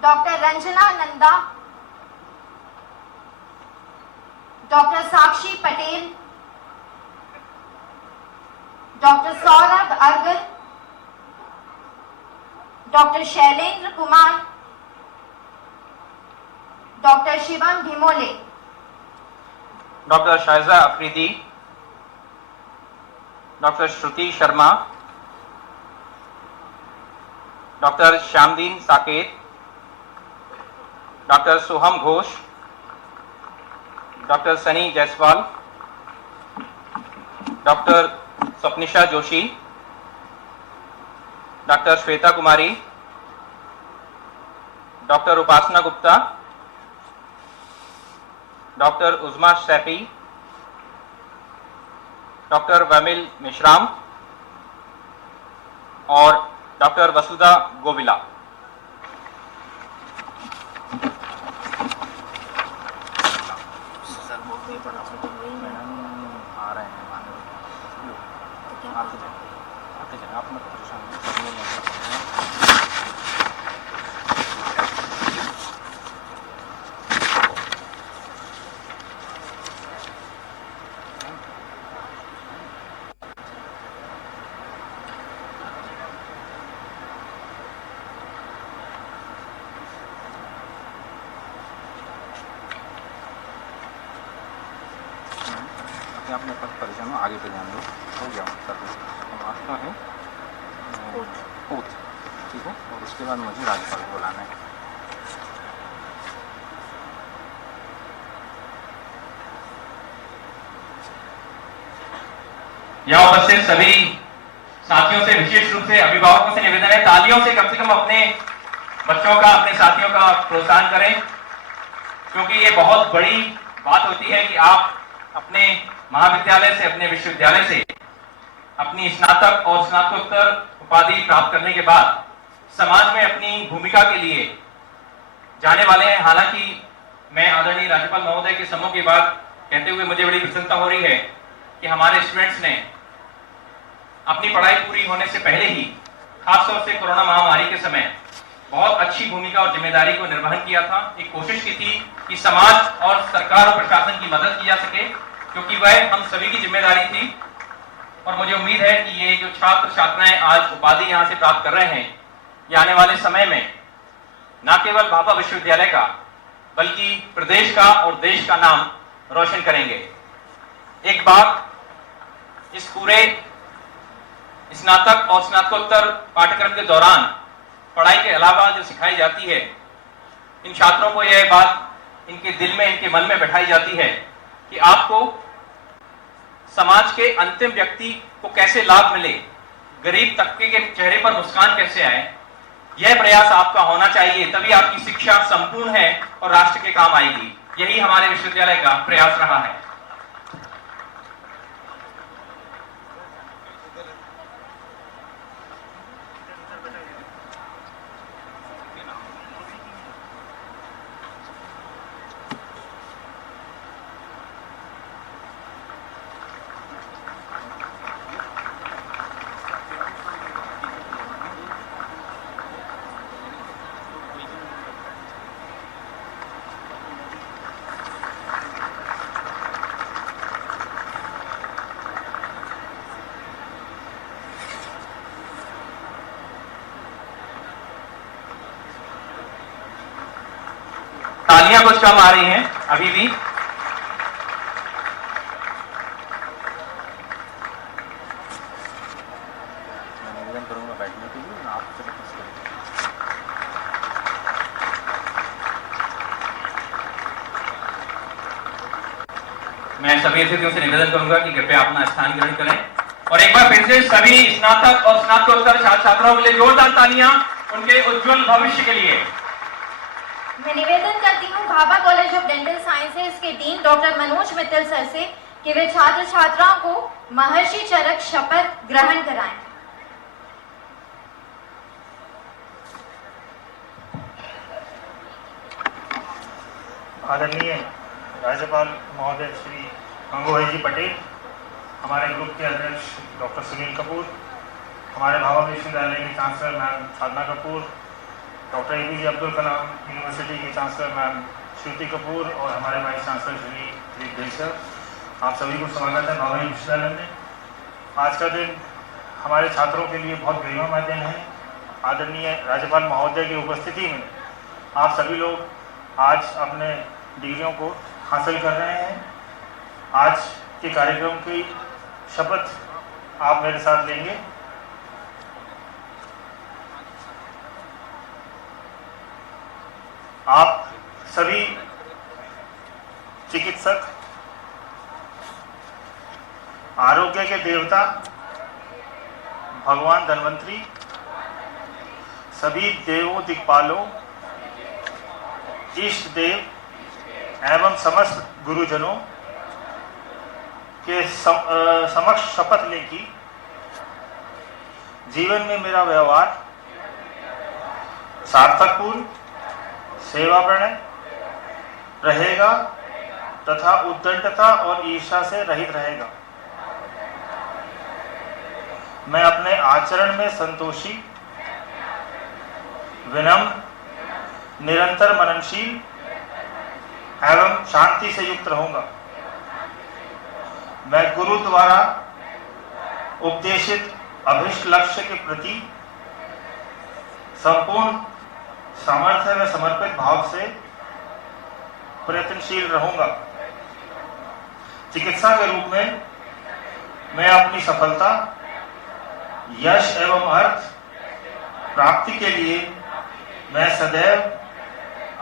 doctor Ranjana Nanda, doctor साक्षी Patel, doctor Saurabh Argal, doctor Shailendra Kumar, doctor Shivam Dhimole, doctor Shaiza Afridi, doctor Shruti Sharma, doctor Shyamdeen Saket, doctor Soham Ghosh, doctor Sunny Jaiswal, doctor Swapnisha Joshi, doctor Shweta Kumari, doctor Upasana Gupta, doctor Uzma Saifi, doctor Vamil Mishram और doctor वसुधा गोविला। Sir बोलती है madam आ रहे हैं, आते जाए, आप मत परेशान हो। आप मेरे पास परेशान हो, आगे पे ध्यान दो, हो गया सर्विस। हम आपका है ओथ, ठीक है, और उसके बाद मुझे राज्यपाल को बुलाना है। यहाँ उपस्थित सभी साथियों से, विशेष रूप से अभिभावकों से निवेदन है, तालियों से कम अपने बच्चों का, अपने साथियों का प्रोत्साहन करें, क्योंकि ये बहुत बड़ी बात होती है कि आप अपने महाविद्यालय से, अपने विश्वविद्यालय से अपनी स्नातक और स्नातकोत्तर उपाधि प्राप्त करने के बाद समाज में अपनी भूमिका के लिए जाने वाले हैं। हालांकि मैं आदरणीय राज्यपाल महोदय के सम्मुख की बात कहते हुए मुझे बड़ी प्रसन्नता हो रही है कि हमारे स्टूडेंट्स ने अपनी पढ़ाई पूरी होने से पहले ही, खासतौर से कोरोना महामारी के समय, बहुत अच्छी भूमिका और जिम्मेदारी को निर्वहन किया था। एक कोशिश की थी कि समाज और सरकार और प्रशासन की मदद की जा सके, क्योंकि वह हम सभी की जिम्मेदारी थी और मुझे उम्मीद है कि ये जो छात्र छात्राएं आज उपाधि यहाँ से प्राप्त कर रहे हैं, ये आने वाले समय में न केवल भाभा विश्वविद्यालय का बल्कि प्रदेश का और देश का नाम रोशन करेंगे। एक बात, इस पूरे स्नातक और स्नातकोत्तर पाठ्यक्रम के दौरान पढ़ाई के अलावा जो सिखाई जाती है, इन छात्रों को यह बात इनके दिल में, इनके मन में बैठाई जाती है कि आपको समाज के अंतिम व्यक्ति को कैसे लाभ मिले, गरीब तबके के चेहरे पर मुस्कान कैसे आए, यह प्रयास आपका होना चाहिए। तभी आपकी शिक्षा संपूर्ण है और राष्ट्र के काम आएगी। यही हमारे विश्वविद्यालय का प्रयास रहा है। तालियां कुछ कम आ रही हैं अभी भी। निवेदन करूंगा बैठने के लिए, आप मैं सभी अतिथियों से निवेदन करूंगा कि कृपया अपना स्थान ग्रहण करें और एक बार फिर से सभी स्नातक और स्नातकोत्तर छात्र छात्राओं के लिए जोरदार तालियां उनके उज्जवल भविष्य के लिए। मैं निवेदन करती हूँ Bhabha college of dental sciences के dean doctor Manoj Mittal sir से कि वे छात्र छात्राओं को महर्षि चरक शपथ ग्रहण कराएं। आदरणीय राज्यपाल महोदय श्री गंगूभाई जी पटेल, हमारे ग्रुप के अध्यक्ष डॉक्टर सुनील कपूर, हमारे भाभा विश्वविद्यालय की chancellor ma'am Sadhana Kapoor, doctor APJ Abdul Kalam university के चांसलर मैम श्रुति कपूर और हमारे vice chancellor Shri Rigved sir, आप सभी को स्वागत है भाभा विश्वविद्यालय में। आज का दिन हमारे छात्रों के लिए बहुत गरिमामय दिन है। आदरणीय राज्यपाल महोदय की उपस्थिति में आप सभी लोग आज अपने डिग्रियों को हासिल कर रहे हैं। आज के कार्यक्रम की शपथ आप मेरे साथ लेंगे। आप सभी चिकित्सक, आरोग्य के देवता भगवान धन्वंतरी, सभी देवों दिक्पालों, इष्ट देव एवं समस्त गुरुजनों के समक्ष शपथ लें कि जीवन में मेरा व्यवहार सार्थकपूर्ण, सेवापरायण रहेगा तथा उद्दंडता और ईर्ष्या से रहित रहेगा। मैं अपने आचरण में संतोषी, विनम्र, निरंतर मननशील एवं शांति से युक्त रहूंगा। मैं गुरु द्वारा उपदेशित अभिष्ट लक्ष्य के प्रति संपूर्ण सामर्थ्य व समर्पित भाव से प्रयत्नशील रहूंगा। चिकित्सा के रूप में मैं अपनी सफलता, यश एवं अर्थ प्राप्ति के लिए मैं सदैव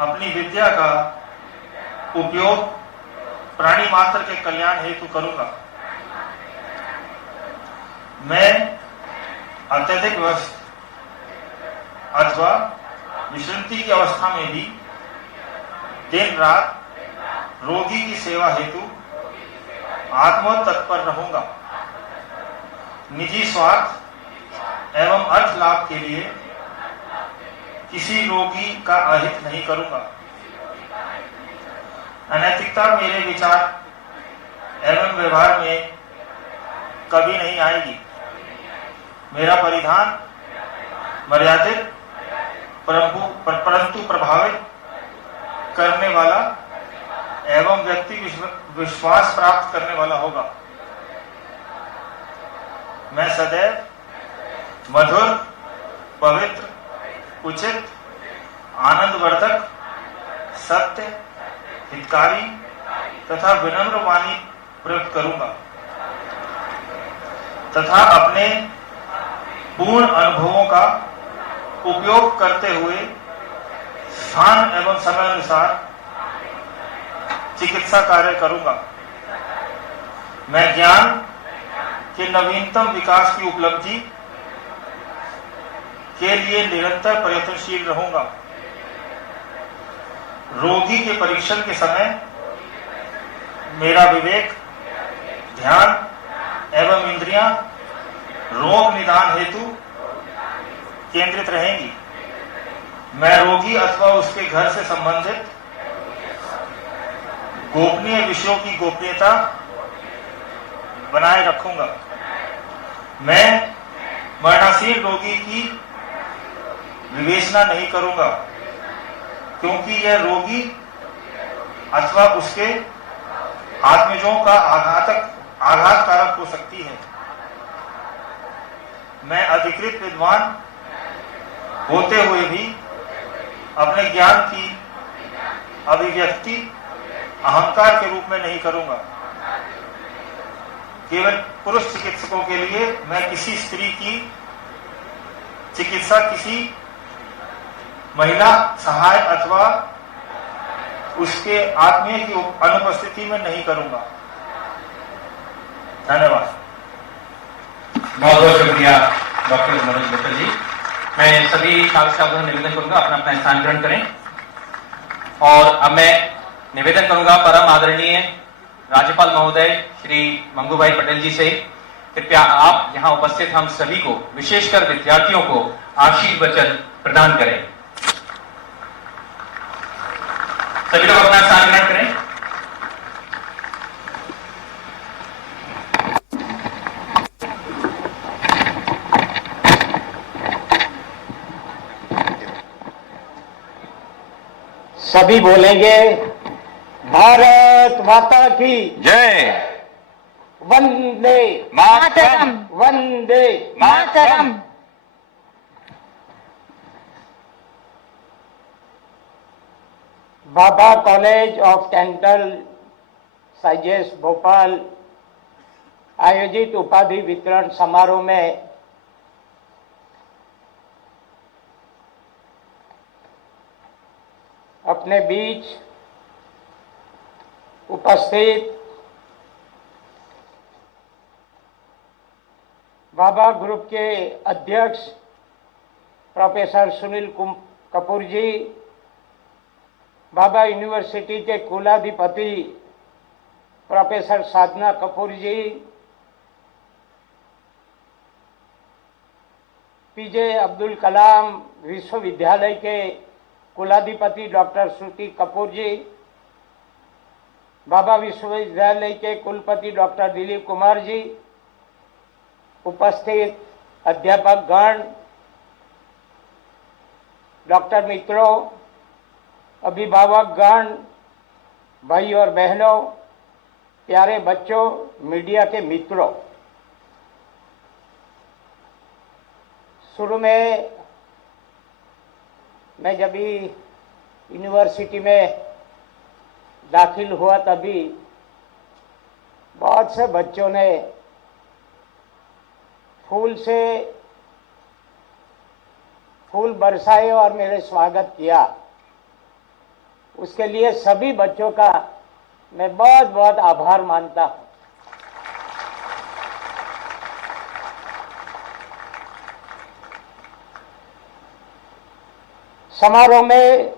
अपनी विद्या का उपयोग प्राणी मात्र के कल्याण हेतु करूंगा। मैं अत्यधिक व्यस्त अथवा विश्रांति की अवस्था में भी दिन रात रोगी की सेवा हेतु आत्मोत तत्पर रहूंगा। निजी स्वार्थ एवं अर्थ लाभ के लिए किसी रोगी का अहित नहीं करूंगा। अनैतिकता मेरे विचार एवं व्यवहार में कभी नहीं आएगी। मेरा परिधान मर्यादित परंतु प्रभावित करने वाला एवं व्यक्ति विश्वास प्राप्त करने वाला होगा। मैं सदैव मधुर, पवित्र, उचित, आनंदवर्धक, सत्य, हितकारी तथा विनम्र वाणी प्रयुक्त करूंगा तथा अपने पूर्ण अनुभवों का उपयोग करते हुए स्थान एवं समय अनुसार चिकित्सा कार्य करूंगा। मैं ज्ञान के नवीनतम विकास की उपलब्धि के लिए निरंतर प्रयत्नशील रहूंगा। रोगी के परीक्षण के समय मेरा विवेक, ध्यान एवं इंद्रियां रोग निदान हेतु केंद्रित रहेंगी। मैं रोगी अथवा उसके घर से संबंधित गोपनीय विषयों की गोपनीयता बनाए रखूंगा। मैं मरणासीन रोगी की विवेचना नहीं करूंगा, क्योंकि यह रोगी अथवा उसके आत्मजों का आघातकारक हो सकती है। मैं अधिकृत विद्वान होते हुए भी अपने ज्ञान की अभिव्यक्ति अहंकार के रूप में नहीं करूंगा। केवल पुरुष चिकित्सकों के लिए मैं किसी स्त्री की चिकित्सा किसी महिला सहाय अथवा उसके आत्मीय की अनुपस्थिति में नहीं करूंगा। धन्यवाद। बहुत बहुत शुक्रिया डॉक्टर मनोज मित्तल जी। मैं सभी छात्र छात्राओं से निवेदन करूंगा अपना अपना स्थान ग्रहण करें। और अब मैं निवेदन करूंगा परम आदरणीय राज्यपाल महोदय श्री मंगूभाई पटेल जी से, कृपया आप यहाँ उपस्थित हम सभी को, विशेषकर विद्यार्थियों को आशीर्वचन प्रदान करें। सभी लोग अपना स्थान ग्रहण करें। सभी बोलेंगे भारत माता की जय, Vande Mataram, Vande Mataram. Baba college of dental sciences Bhopal आयोजित उपाधि वितरण समारोह में अपने बीच उपस्थित बाबा ग्रुप के अध्यक्ष प्रोफेसर सुनील कपूर जी, बाबा यूनिवर्सिटी के कुलाधिपति प्रोफेसर साधना कपूर जी, पीजे अब्दुल कलाम विश्वविद्यालय के कुलाधिपति डॉक्टर श्रुति कपूर जी, बाबा विश्वविद्यालय के कुलपति डॉक्टर दिलीप कुमार जी, उपस्थित अध्यापक गण, डॉक्टर मित्रों, अभिभावक गण, भाई और बहनों, प्यारे बच्चों, मीडिया के मित्रों, शुरू में मैं जब यूनिवर्सिटी में दाखिल हुआ तभी बहुत से बच्चों ने फूल बरसाए और मेरे स्वागत किया। उसके लिए सभी बच्चों का मैं बहुत बहुत आभार मानता हूँ। समारोह में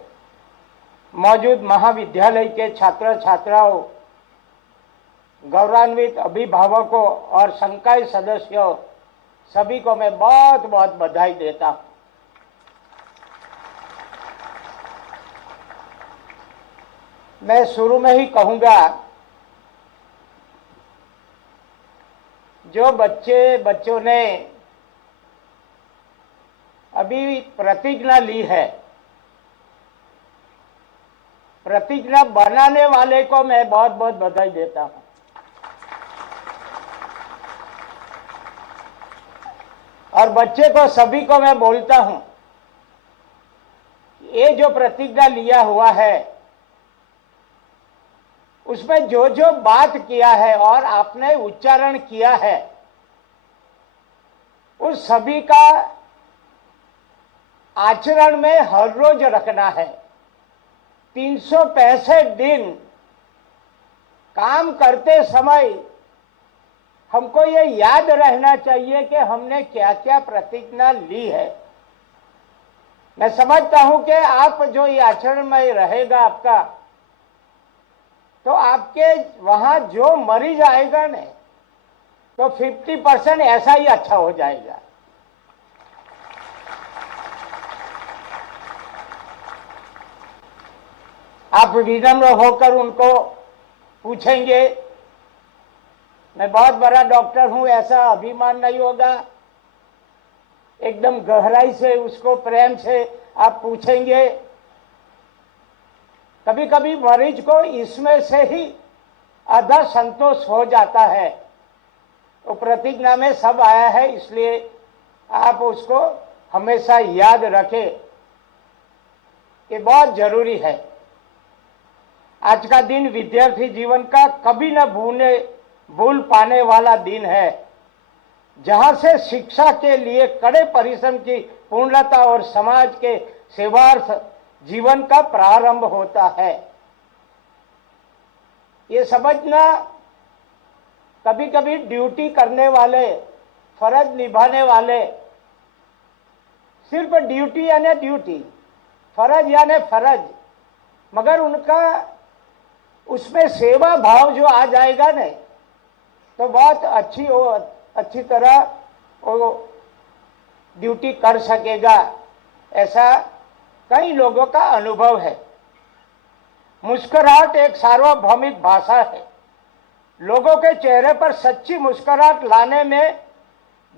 मौजूद महाविद्यालय के छात्र छात्राओं, गौरवान्वित अभिभावकों और संकाय सदस्यों, सभी को मैं बहुत बहुत बधाई देता हूं। मैं शुरू में ही कहूंगा, जो बच्चों ने अभी प्रतिज्ञा ली है, प्रतिज्ञा बनाने वाले को मैं बहुत बहुत बधाई देता हूं। और बच्चे को सभी को मैं बोलता हूं, ये जो प्रतिज्ञा लिया हुआ है उसमें जो जो बात किया है और आपने उच्चारण किया है उस सभी का आचरण में हर रोज रखना है। 365 दिन काम करते समय हमको ये याद रहना चाहिए कि हमने क्या क्या प्रतिज्ञा ली है। मैं समझता हूं कि आप जो ये आचरण में रहेगा आपका, तो आपके वहां जो मरीज आएगा ने तो 50% ऐसा ही अच्छा हो जाएगा। आप विनम्र होकर उनको पूछेंगे, मैं बहुत बड़ा डॉक्टर हूं, ऐसा अभिमान नहीं होगा। एकदम गहराई से उसको प्रेम से आप पूछेंगे। कभी कभी मरीज को इसमें से ही आधा संतोष हो जाता है। तो प्रतिज्ञा में सब आया है, इसलिए आप उसको हमेशा याद रखें, ये बहुत जरूरी है। आज का दिन विद्यार्थी जीवन का कभी न भूल पाने वाला दिन है, जहां से शिक्षा के लिए कड़े परिश्रम की पूर्णता और समाज के सेवार्थ जीवन का प्रारंभ होता है। ये समझना, कभी कभी ड्यूटी करने वाले, फर्ज निभाने वाले, सिर्फ ड्यूटी यानी ड्यूटी, फर्ज यानी फर्ज, मगर उनका उसमें सेवा भाव जो आ जाएगा ने तो बहुत अच्छी तरह वो ड्यूटी कर सकेगा। ऐसा कई लोगों का अनुभव है। मुस्कुराहट एक सार्वभौमिक भाषा है। लोगों के चेहरे पर सच्ची मुस्कुराहट लाने में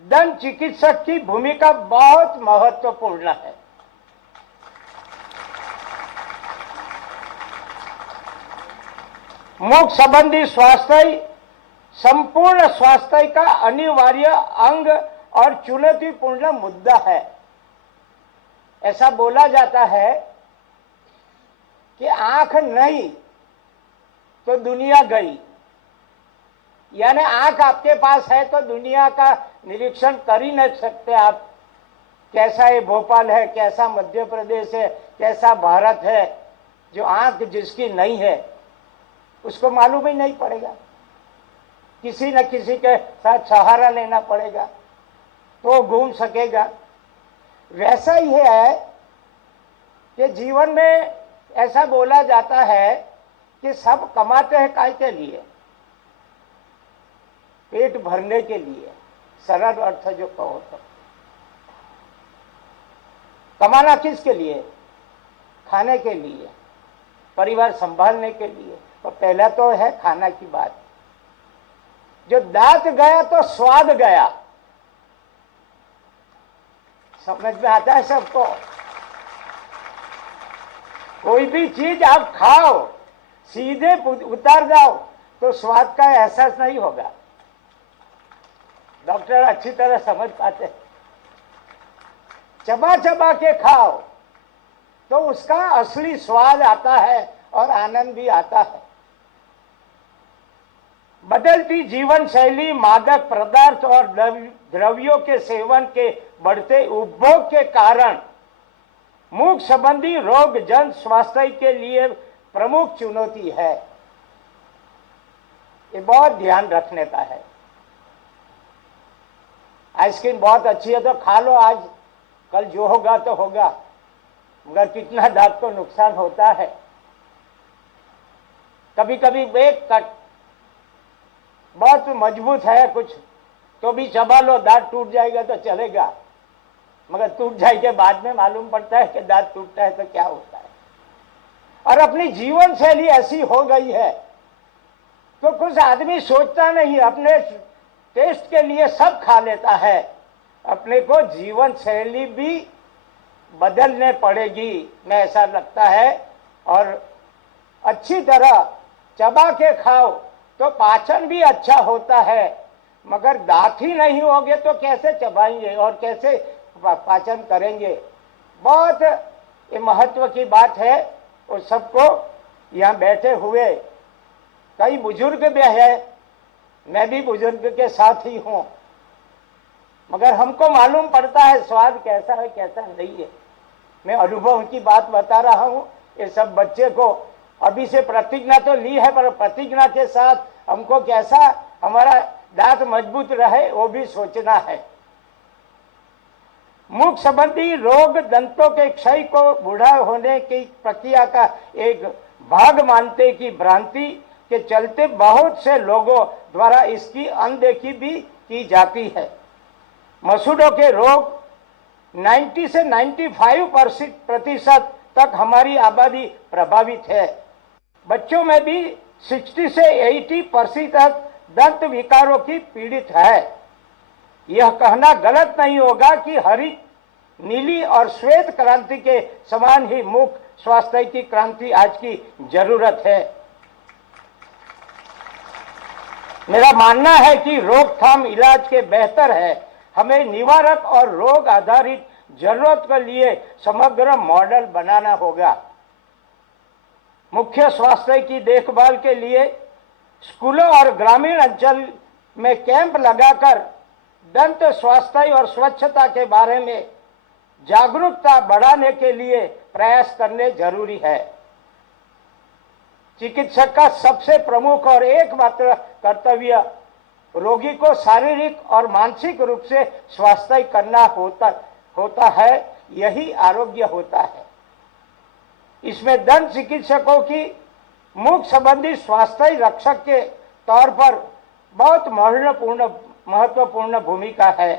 दंत चिकित्सक की भूमिका बहुत महत्वपूर्ण है। मुख संबंधी स्वास्थ्य संपूर्ण स्वास्थ्य का अनिवार्य अंग और चुनौतीपूर्ण मुद्दा है। ऐसा बोला जाता है कि आंख नहीं तो दुनिया गई, यानी आंख आपके पास है तो दुनिया का निरीक्षण कर ही नहीं सकते आप। कैसा ये भोपाल है, कैसा मध्य प्रदेश है, कैसा भारत है। जो आंख जिसकी नहीं है उसको मालूम ही नहीं पड़ेगा, किसी न किसी के साथ सहारा लेना पड़ेगा तो घूम सकेगा। वैसा ही है कि जीवन में ऐसा बोला जाता है कि सब कमाते हैं काय के लिए? पेट भरने के लिए। सरल अर्थ जो कहो तो कमाना किसके लिए? खाने के लिए, परिवार संभालने के लिए। तो पहला तो है खाना की बात। जो दांत गया तो स्वाद गया। समझ में आता है सबको? कोई भी चीज आप खाओ, सीधे उतार जाओ तो स्वाद का एहसास नहीं होगा। डॉक्टर अच्छी तरह समझ पाते हैं। चबा चबा के खाओ तो उसका असली स्वाद आता है और आनंद भी आता है। बदलती जीवन शैली, मादक पदार्थ और द्रव्यों के सेवन के बढ़ते उपभोग के कारण मुख संबंधी रोग जन स्वास्थ्य के लिए प्रमुख चुनौती है। ये बहुत ध्यान रखने का है। आइसक्रीम बहुत अच्छी है तो खा लो आज, कल जो होगा तो होगा, मगर कितना दांत को नुकसान होता है। कभी कभी एक कट बहुत मजबूत है कुछ तो भी चबा लो, दांत टूट जाएगा तो चलेगा, मगर टूट जाए के बाद में मालूम पड़ता है कि दांत टूटता है तो क्या होता है। और अपनी जीवन शैली ऐसी हो गई है तो कुछ आदमी सोचता नहीं, अपने टेस्ट के लिए सब खा लेता है। अपने को जीवन शैली भी बदलने पड़ेगी, मैं ऐसा लगता है। और अच्छी तरह चबा के खाओ तो पाचन भी अच्छा होता है, मगर दांत ही नहीं होंगे तो कैसे चबाएंगे और कैसे पाचन करेंगे। बहुत ये महत्व की बात है। और सबको यहाँ बैठे हुए कई बुजुर्ग भी है, मैं भी बुजुर्ग के साथ ही हूँ, मगर हमको मालूम पड़ता है स्वाद कैसा है कैसा नहीं है। मैं अनुभव की बात बता रहा हूँ। ये सब बच्चे को अभी से प्रतिज्ञा तो ली है, पर प्रतिज्ञा के साथ हमको कैसा हमारा दांत मजबूत रहे वो भी सोचना है। मुख संबंधी रोग दंतों के क्षय को बूढ़ा होने की प्रक्रिया का एक भाग मानते की भ्रांति के चलते बहुत से लोगों द्वारा इसकी अनदेखी भी की जाती है। मसूड़ों के रोग 90 से 95% तक हमारी आबादी प्रभावित है। बच्चों में भी 60 से 80% दंत विकारों की पीड़ित है। यह कहना गलत नहीं होगा कि हरित, नीली और श्वेत क्रांति के समान ही मुख स्वास्थ्य की क्रांति आज की जरूरत है। मेरा मानना है कि रोकथाम इलाज के बेहतर है। हमें निवारक और रोग आधारित जरूरत के लिए समग्र मॉडल बनाना होगा। मुख्य स्वास्थ्य की देखभाल के लिए स्कूलों और ग्रामीण अंचल में कैंप लगाकर दंत स्वास्थ्य और स्वच्छता के बारे में जागरूकता बढ़ाने के लिए प्रयास करने जरूरी है। चिकित्सक का सबसे प्रमुख और एकमात्र कर्तव्य रोगी को शारीरिक और मानसिक रूप से स्वास्थ्य करना होता है। यही आरोग्य होता है। इसमें दंत चिकित्सकों की मुख संबंधी स्वास्थ्य रक्षक के तौर पर बहुत महत्वपूर्ण भूमिका है।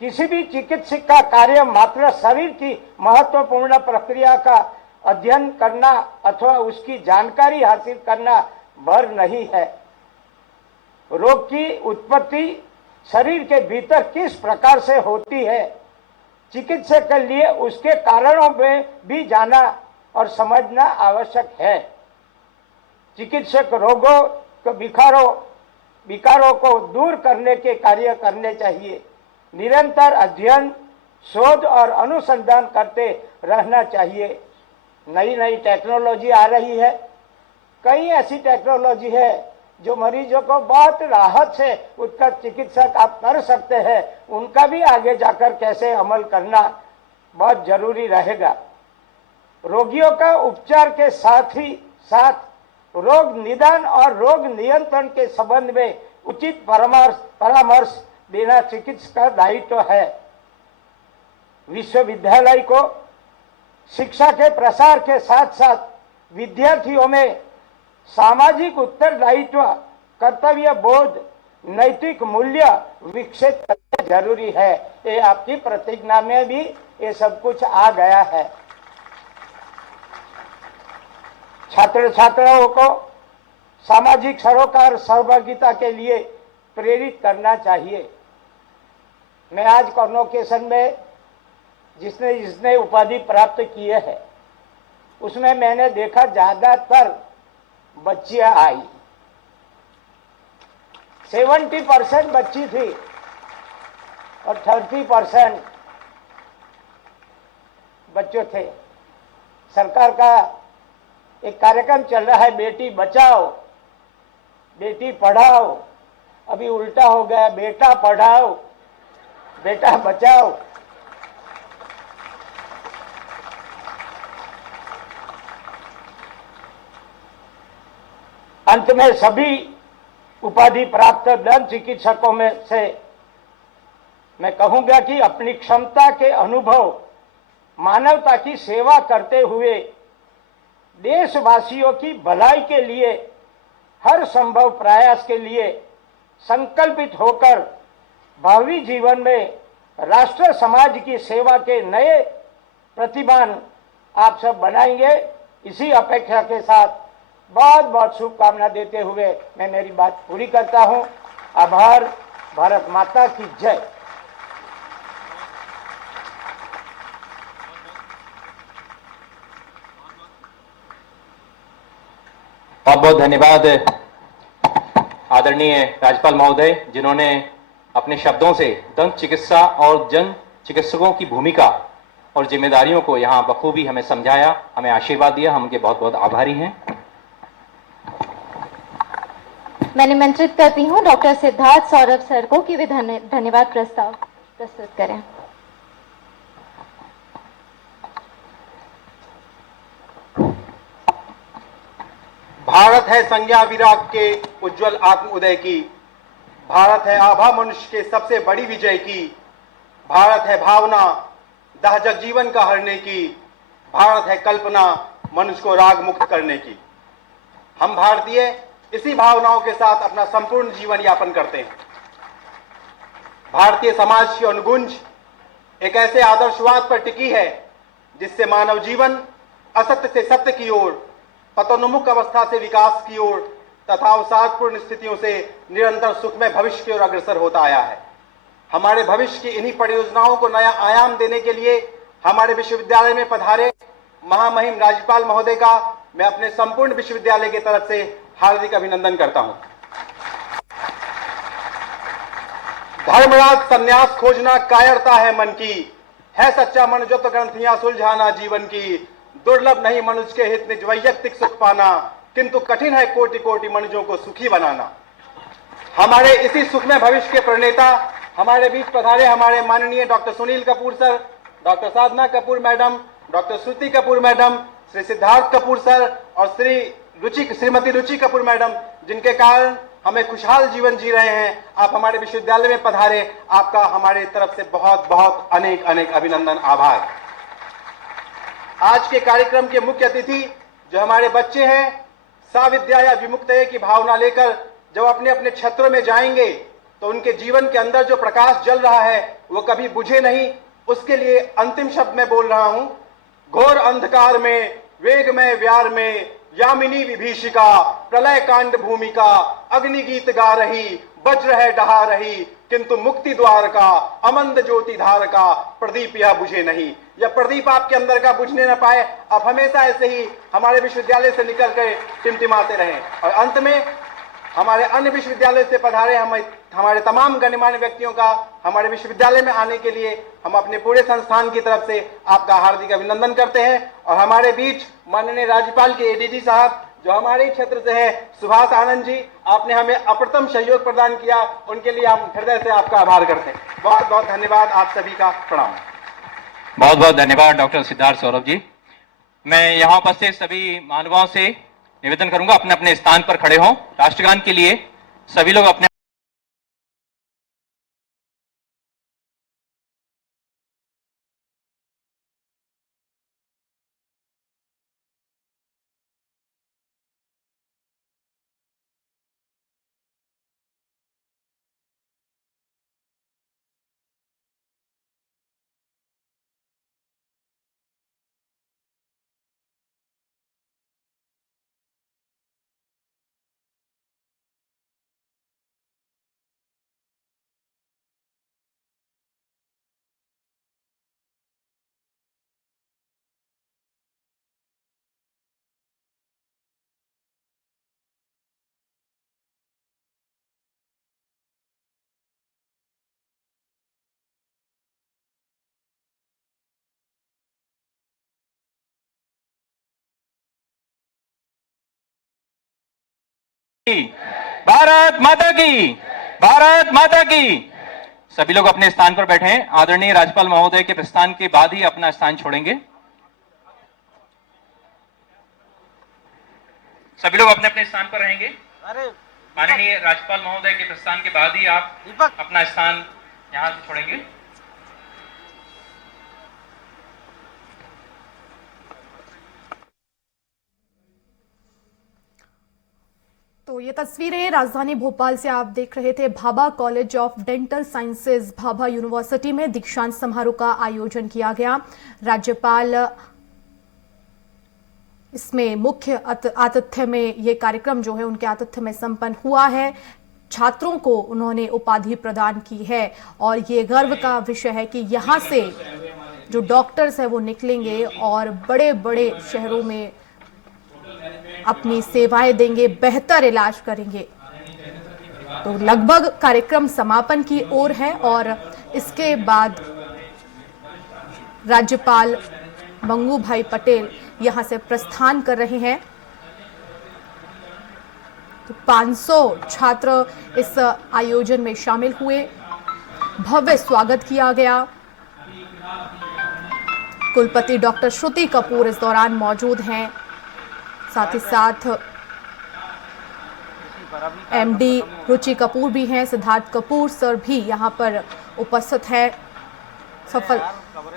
किसी भी चिकित्सक का कार्य मात्र शरीर की महत्वपूर्ण प्रक्रिया का अध्ययन करना अथवा उसकी जानकारी हासिल करना भर नहीं है। रोग की उत्पत्ति शरीर के भीतर किस प्रकार से होती है, चिकित्सक के लिए उसके कारणों में भी जाना और समझना आवश्यक है। चिकित्सक रोगों को विकारों को दूर करने के कार्य करने चाहिए। निरंतर अध्ययन, शोध और अनुसंधान करते रहना चाहिए। नई नई टेक्नोलॉजी आ रही है। कई ऐसी टेक्नोलॉजी है जो मरीजों को बहुत राहत से उसका चिकित्सक आप कर सकते हैं। उनका भी आगे जाकर कैसे अमल करना बहुत जरूरी रहेगा। रोगियों का उपचार के साथ ही साथ रोग निदान और रोग नियंत्रण के संबंध में उचित परामर्श देना चिकित्सक का दायित्व है। विश्वविद्यालय को शिक्षा के प्रसार के साथ साथ विद्यार्थियों में सामाजिक उत्तरदायित्व, कर्तव्य बोध, नैतिक मूल्य विकसित करना जरूरी है। ये आपकी प्रतिज्ञा में भी ये सब कुछ आ गया है। छात्र छात्राओं को सामाजिक सरोकार सहभागिता के लिए प्रेरित करना चाहिए। मैं आज कॉन्वोकेशन में जिसने उपाधि प्राप्त किए है उसमें मैंने देखा ज्यादातर बच्चियां आई। 70% बच्ची थी और 30% बच्चे थे। सरकार का एक कार्यक्रम चल रहा है, बेटी बचाओ बेटी पढ़ाओ। अभी उल्टा हो गया, बेटा पढ़ाओ बेटा बचाओ। अंत में सभी उपाधि प्राप्त दंत चिकित्सकों में से मैं कहूंगा कि अपनी क्षमता के अनुभव, मानवता की सेवा करते हुए देशवासियों की भलाई के लिए हर संभव प्रयास के लिए संकल्पित होकर भावी जीवन में राष्ट्र समाज की सेवा के नए प्रतिमान आप सब बनाएंगे। इसी अपेक्षा के साथ बहुत बहुत शुभकामना देते हुए मैं मेरी बात पूरी करता हूं। आभार। भारत माता की जय। बहुत बहुत धन्यवाद आदरणीय राज्यपाल महोदय, जिन्होंने अपने शब्दों से दंत चिकित्सा और जन चिकित्सकों की भूमिका और जिम्मेदारियों को यहाँ बखूबी हमें समझाया, हमें आशीर्वाद दिया। हम उनके बहुत बहुत आभारी हैं। मैं निमंत्रित करती हूँ डॉक्टर सिद्धार्थ सौरभ सर को कि वे धन्यवाद प्रस्ताव प्रस्तुत करें। भारत है संज्ञा विराग के उज्जवल आत्म उदय की, भारत है आभा मनुष्य के सबसे बड़ी विजय की, भारत है भावना दाह जगजीवन का हरने की, भारत है कल्पना मनुष्य को राग मुक्त करने की। हम भारतीय इसी भावनाओं के साथ अपना संपूर्ण जीवन यापन करते हैं। भारतीय समाज की अनुगुंज एक ऐसे आदर्शवाद पर टिकी है जिससे मानव जीवन असत्य से सत्य की ओर, पतोन्मुख अवस्था से विकास की ओर तथा अवसादपूर्ण स्थितियों से निरंतर सुखमय भविष्य की ओर अग्रसर होता आया है। हमारे भविष्य की इन्हीं परियोजनाओं को नया आयाम देने के लिए हमारे विश्वविद्यालय में पधारे महामहिम राज्यपाल महोदय का मैं अपने संपूर्ण विश्वविद्यालय की तरफ से हार्दिक अभिनंदन करता हूं। धर्मराज संन्यास खोजना कायरता है मन की, है सच्चा मन जो तो ग्रंथियां सुलझाना जीवन की। दुर्लभ नहीं मनुष्य के हित निज वैयक्तिक सुख पाना, किंतु कठिन है कोटि कोटि मनुष्यों को सुखी बनाना। हमारे इसी सुखमय भविष्य के प्रणेता हमारे बीच पधारे हमारे माननीय doctor Sunil Kapoor sir, doctor Sadhana Kapoor madam, doctor Shruti Kapoor madam, Shri Siddharth Kapoor sir और श्रीमती रुचि कपूर मैडम, जिनके कारण हमें खुशहाल जीवन जी रहे हैं। आप हमारे विश्वविद्यालय में पधारे, आपका हमारे तरफ से बहुत बहुत अनेक अनेक अभिनंदन, आभार। आज के कार्यक्रम के मुख्य अतिथि जो हमारे बच्चे हैं, साविद्या या विमुक्तये की भावना लेकर जब अपने अपने क्षेत्रों में जाएंगे तो उनके जीवन के अंदर जो प्रकाश जल रहा है वो कभी बुझे नहीं। उसके लिए अंतिम शब्द में बोल रहा हूं, घोर अंधकार में वेगमय व्यार में यामिनी विभीषिका, प्रलय कांड भूमिका, अग्नि गीत गा रही, वज्र है डहा रही, किंतु मुक्ति द्वार का अमंद ज्योति धार का प्रदीप यह बुझे नहीं। यह प्रदीप आपके अंदर का बुझने न पाए, आप हमेशा ऐसे ही हमारे विश्वविद्यालय से निकल कर टिमटिमाते रहें। और अंत में हमारे अन्य विश्वविद्यालय से पधारे हमारे तमाम गणमान्य व्यक्तियों का हमारे विश्वविद्यालय में आने के लिए हम अपने पूरे संस्थान की तरफ से आपका हार्दिक अभिनंदन करते हैं। और हमारे बीच माननीय राज्यपाल के एडीजी साहब जो हमारे ही क्षेत्र से हैं, सुभाष आनंद जी, आपने हमें अप्रतिम सहयोग प्रदान किया, उनके लिए हम हृदय से आपका आभार करते हैं। बहुत बहुत धन्यवाद, आप सभी का प्रणाम। बहुत बहुत धन्यवाद डॉक्टर सिद्धार्थ सौरभ जी। मैं यहाँ उपस्थित सभी महानुभावों से निवेदन करूंगा अपने अपने स्थान पर खड़े हों। राष्ट्रगान के लिए सभी लोग अपने भारत माता की, भारत माता की। सभी लोग अपने स्थान पर बैठे हैं। आदरणीय राज्यपाल महोदय के प्रस्थान के बाद ही अपना स्थान छोड़ेंगे। सभी लोग अपने अपने स्थान पर रहेंगे। माननीय राज्यपाल महोदय के प्रस्थान के बाद ही आप अपना स्थान यहां से छोड़ेंगे। तो ये तस्वीरें राजधानी भोपाल से आप देख रहे थे। Bhabha college of dental sciences Bhabha university में दीक्षांत समारोह का आयोजन किया गया। राज्यपाल इसमें मुख्य आतिथ्य में ये कार्यक्रम जो है उनके आतिथ्य में संपन्न हुआ है। छात्रों को उन्होंने उपाधि प्रदान की है और ये गर्व का विषय है कि यहाँ से जो डॉक्टर्स है वो निकलेंगे और बड़े बड़े शहरों में अपनी सेवाएं देंगे, बेहतर इलाज करेंगे। तो लगभग कार्यक्रम समापन की ओर है और इसके बाद राज्यपाल मंगू भाई पटेल यहां से प्रस्थान कर रहे हैं। तो 500 छात्र इस आयोजन में शामिल हुए, भव्य स्वागत किया गया। कुलपति डॉक्टर श्रुति कपूर इस दौरान मौजूद हैं, साथ ही साथ एमडी रुचि कपूर भी हैं, सिद्धार्थ कपूर सर भी यहां पर उपस्थित है। सफल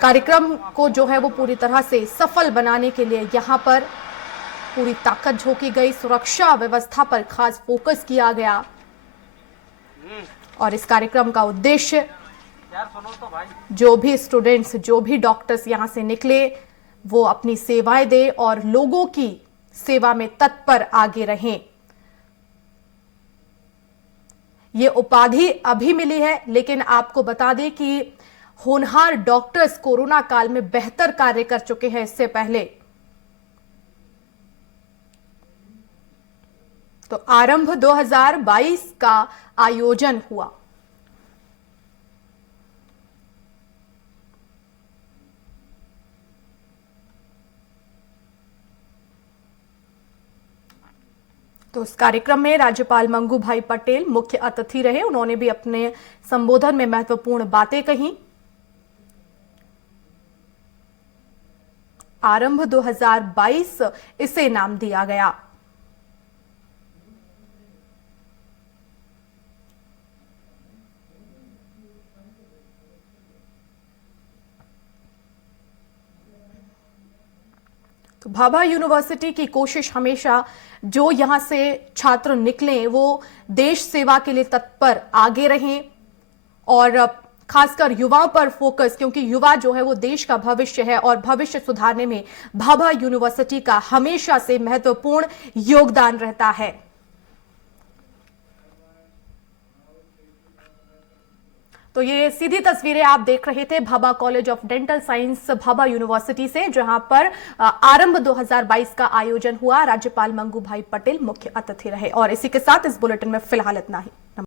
कार्यक्रम को जो है वो पूरी तरह से सफल बनाने के लिए यहां पर पूरी ताकत झोंकी गई, सुरक्षा व्यवस्था पर खास फोकस किया गया और इस कार्यक्रम का उद्देश्य जो भी स्टूडेंट्स, जो भी डॉक्टर्स यहां से निकले वो अपनी सेवाएं दें और लोगों की सेवा में तत्पर आगे रहें। ये उपाधि अभी मिली है, लेकिन आपको बता दें कि होनहार डॉक्टर्स कोरोना काल में बेहतर कार्य कर चुके हैं इससे पहले। तो आरंभ 2022 का आयोजन हुआ। तो इस कार्यक्रम में राज्यपाल मंगू भाई पटेल मुख्य अतिथि रहे। उन्होंने भी अपने संबोधन में महत्वपूर्ण बातें कही। आरंभ 2022 इसे नाम दिया गया। तो भाभा यूनिवर्सिटी की कोशिश हमेशा जो यहां से छात्र निकले वो देश सेवा के लिए तत्पर आगे रहें और खासकर युवाओं पर फोकस, क्योंकि युवा जो है वो देश का भविष्य है और भविष्य सुधारने में भाभा यूनिवर्सिटी का हमेशा से महत्वपूर्ण योगदान रहता है। तो ये सीधी तस्वीरें आप देख रहे थे Bhabha college of dental science Bhabha university से, जहां पर आरंभ 2022 का आयोजन हुआ। राज्यपाल मंगू भाई पटेल मुख्य अतिथि रहे और इसी के साथ इस बुलेटिन में फिलहाल इतना ही।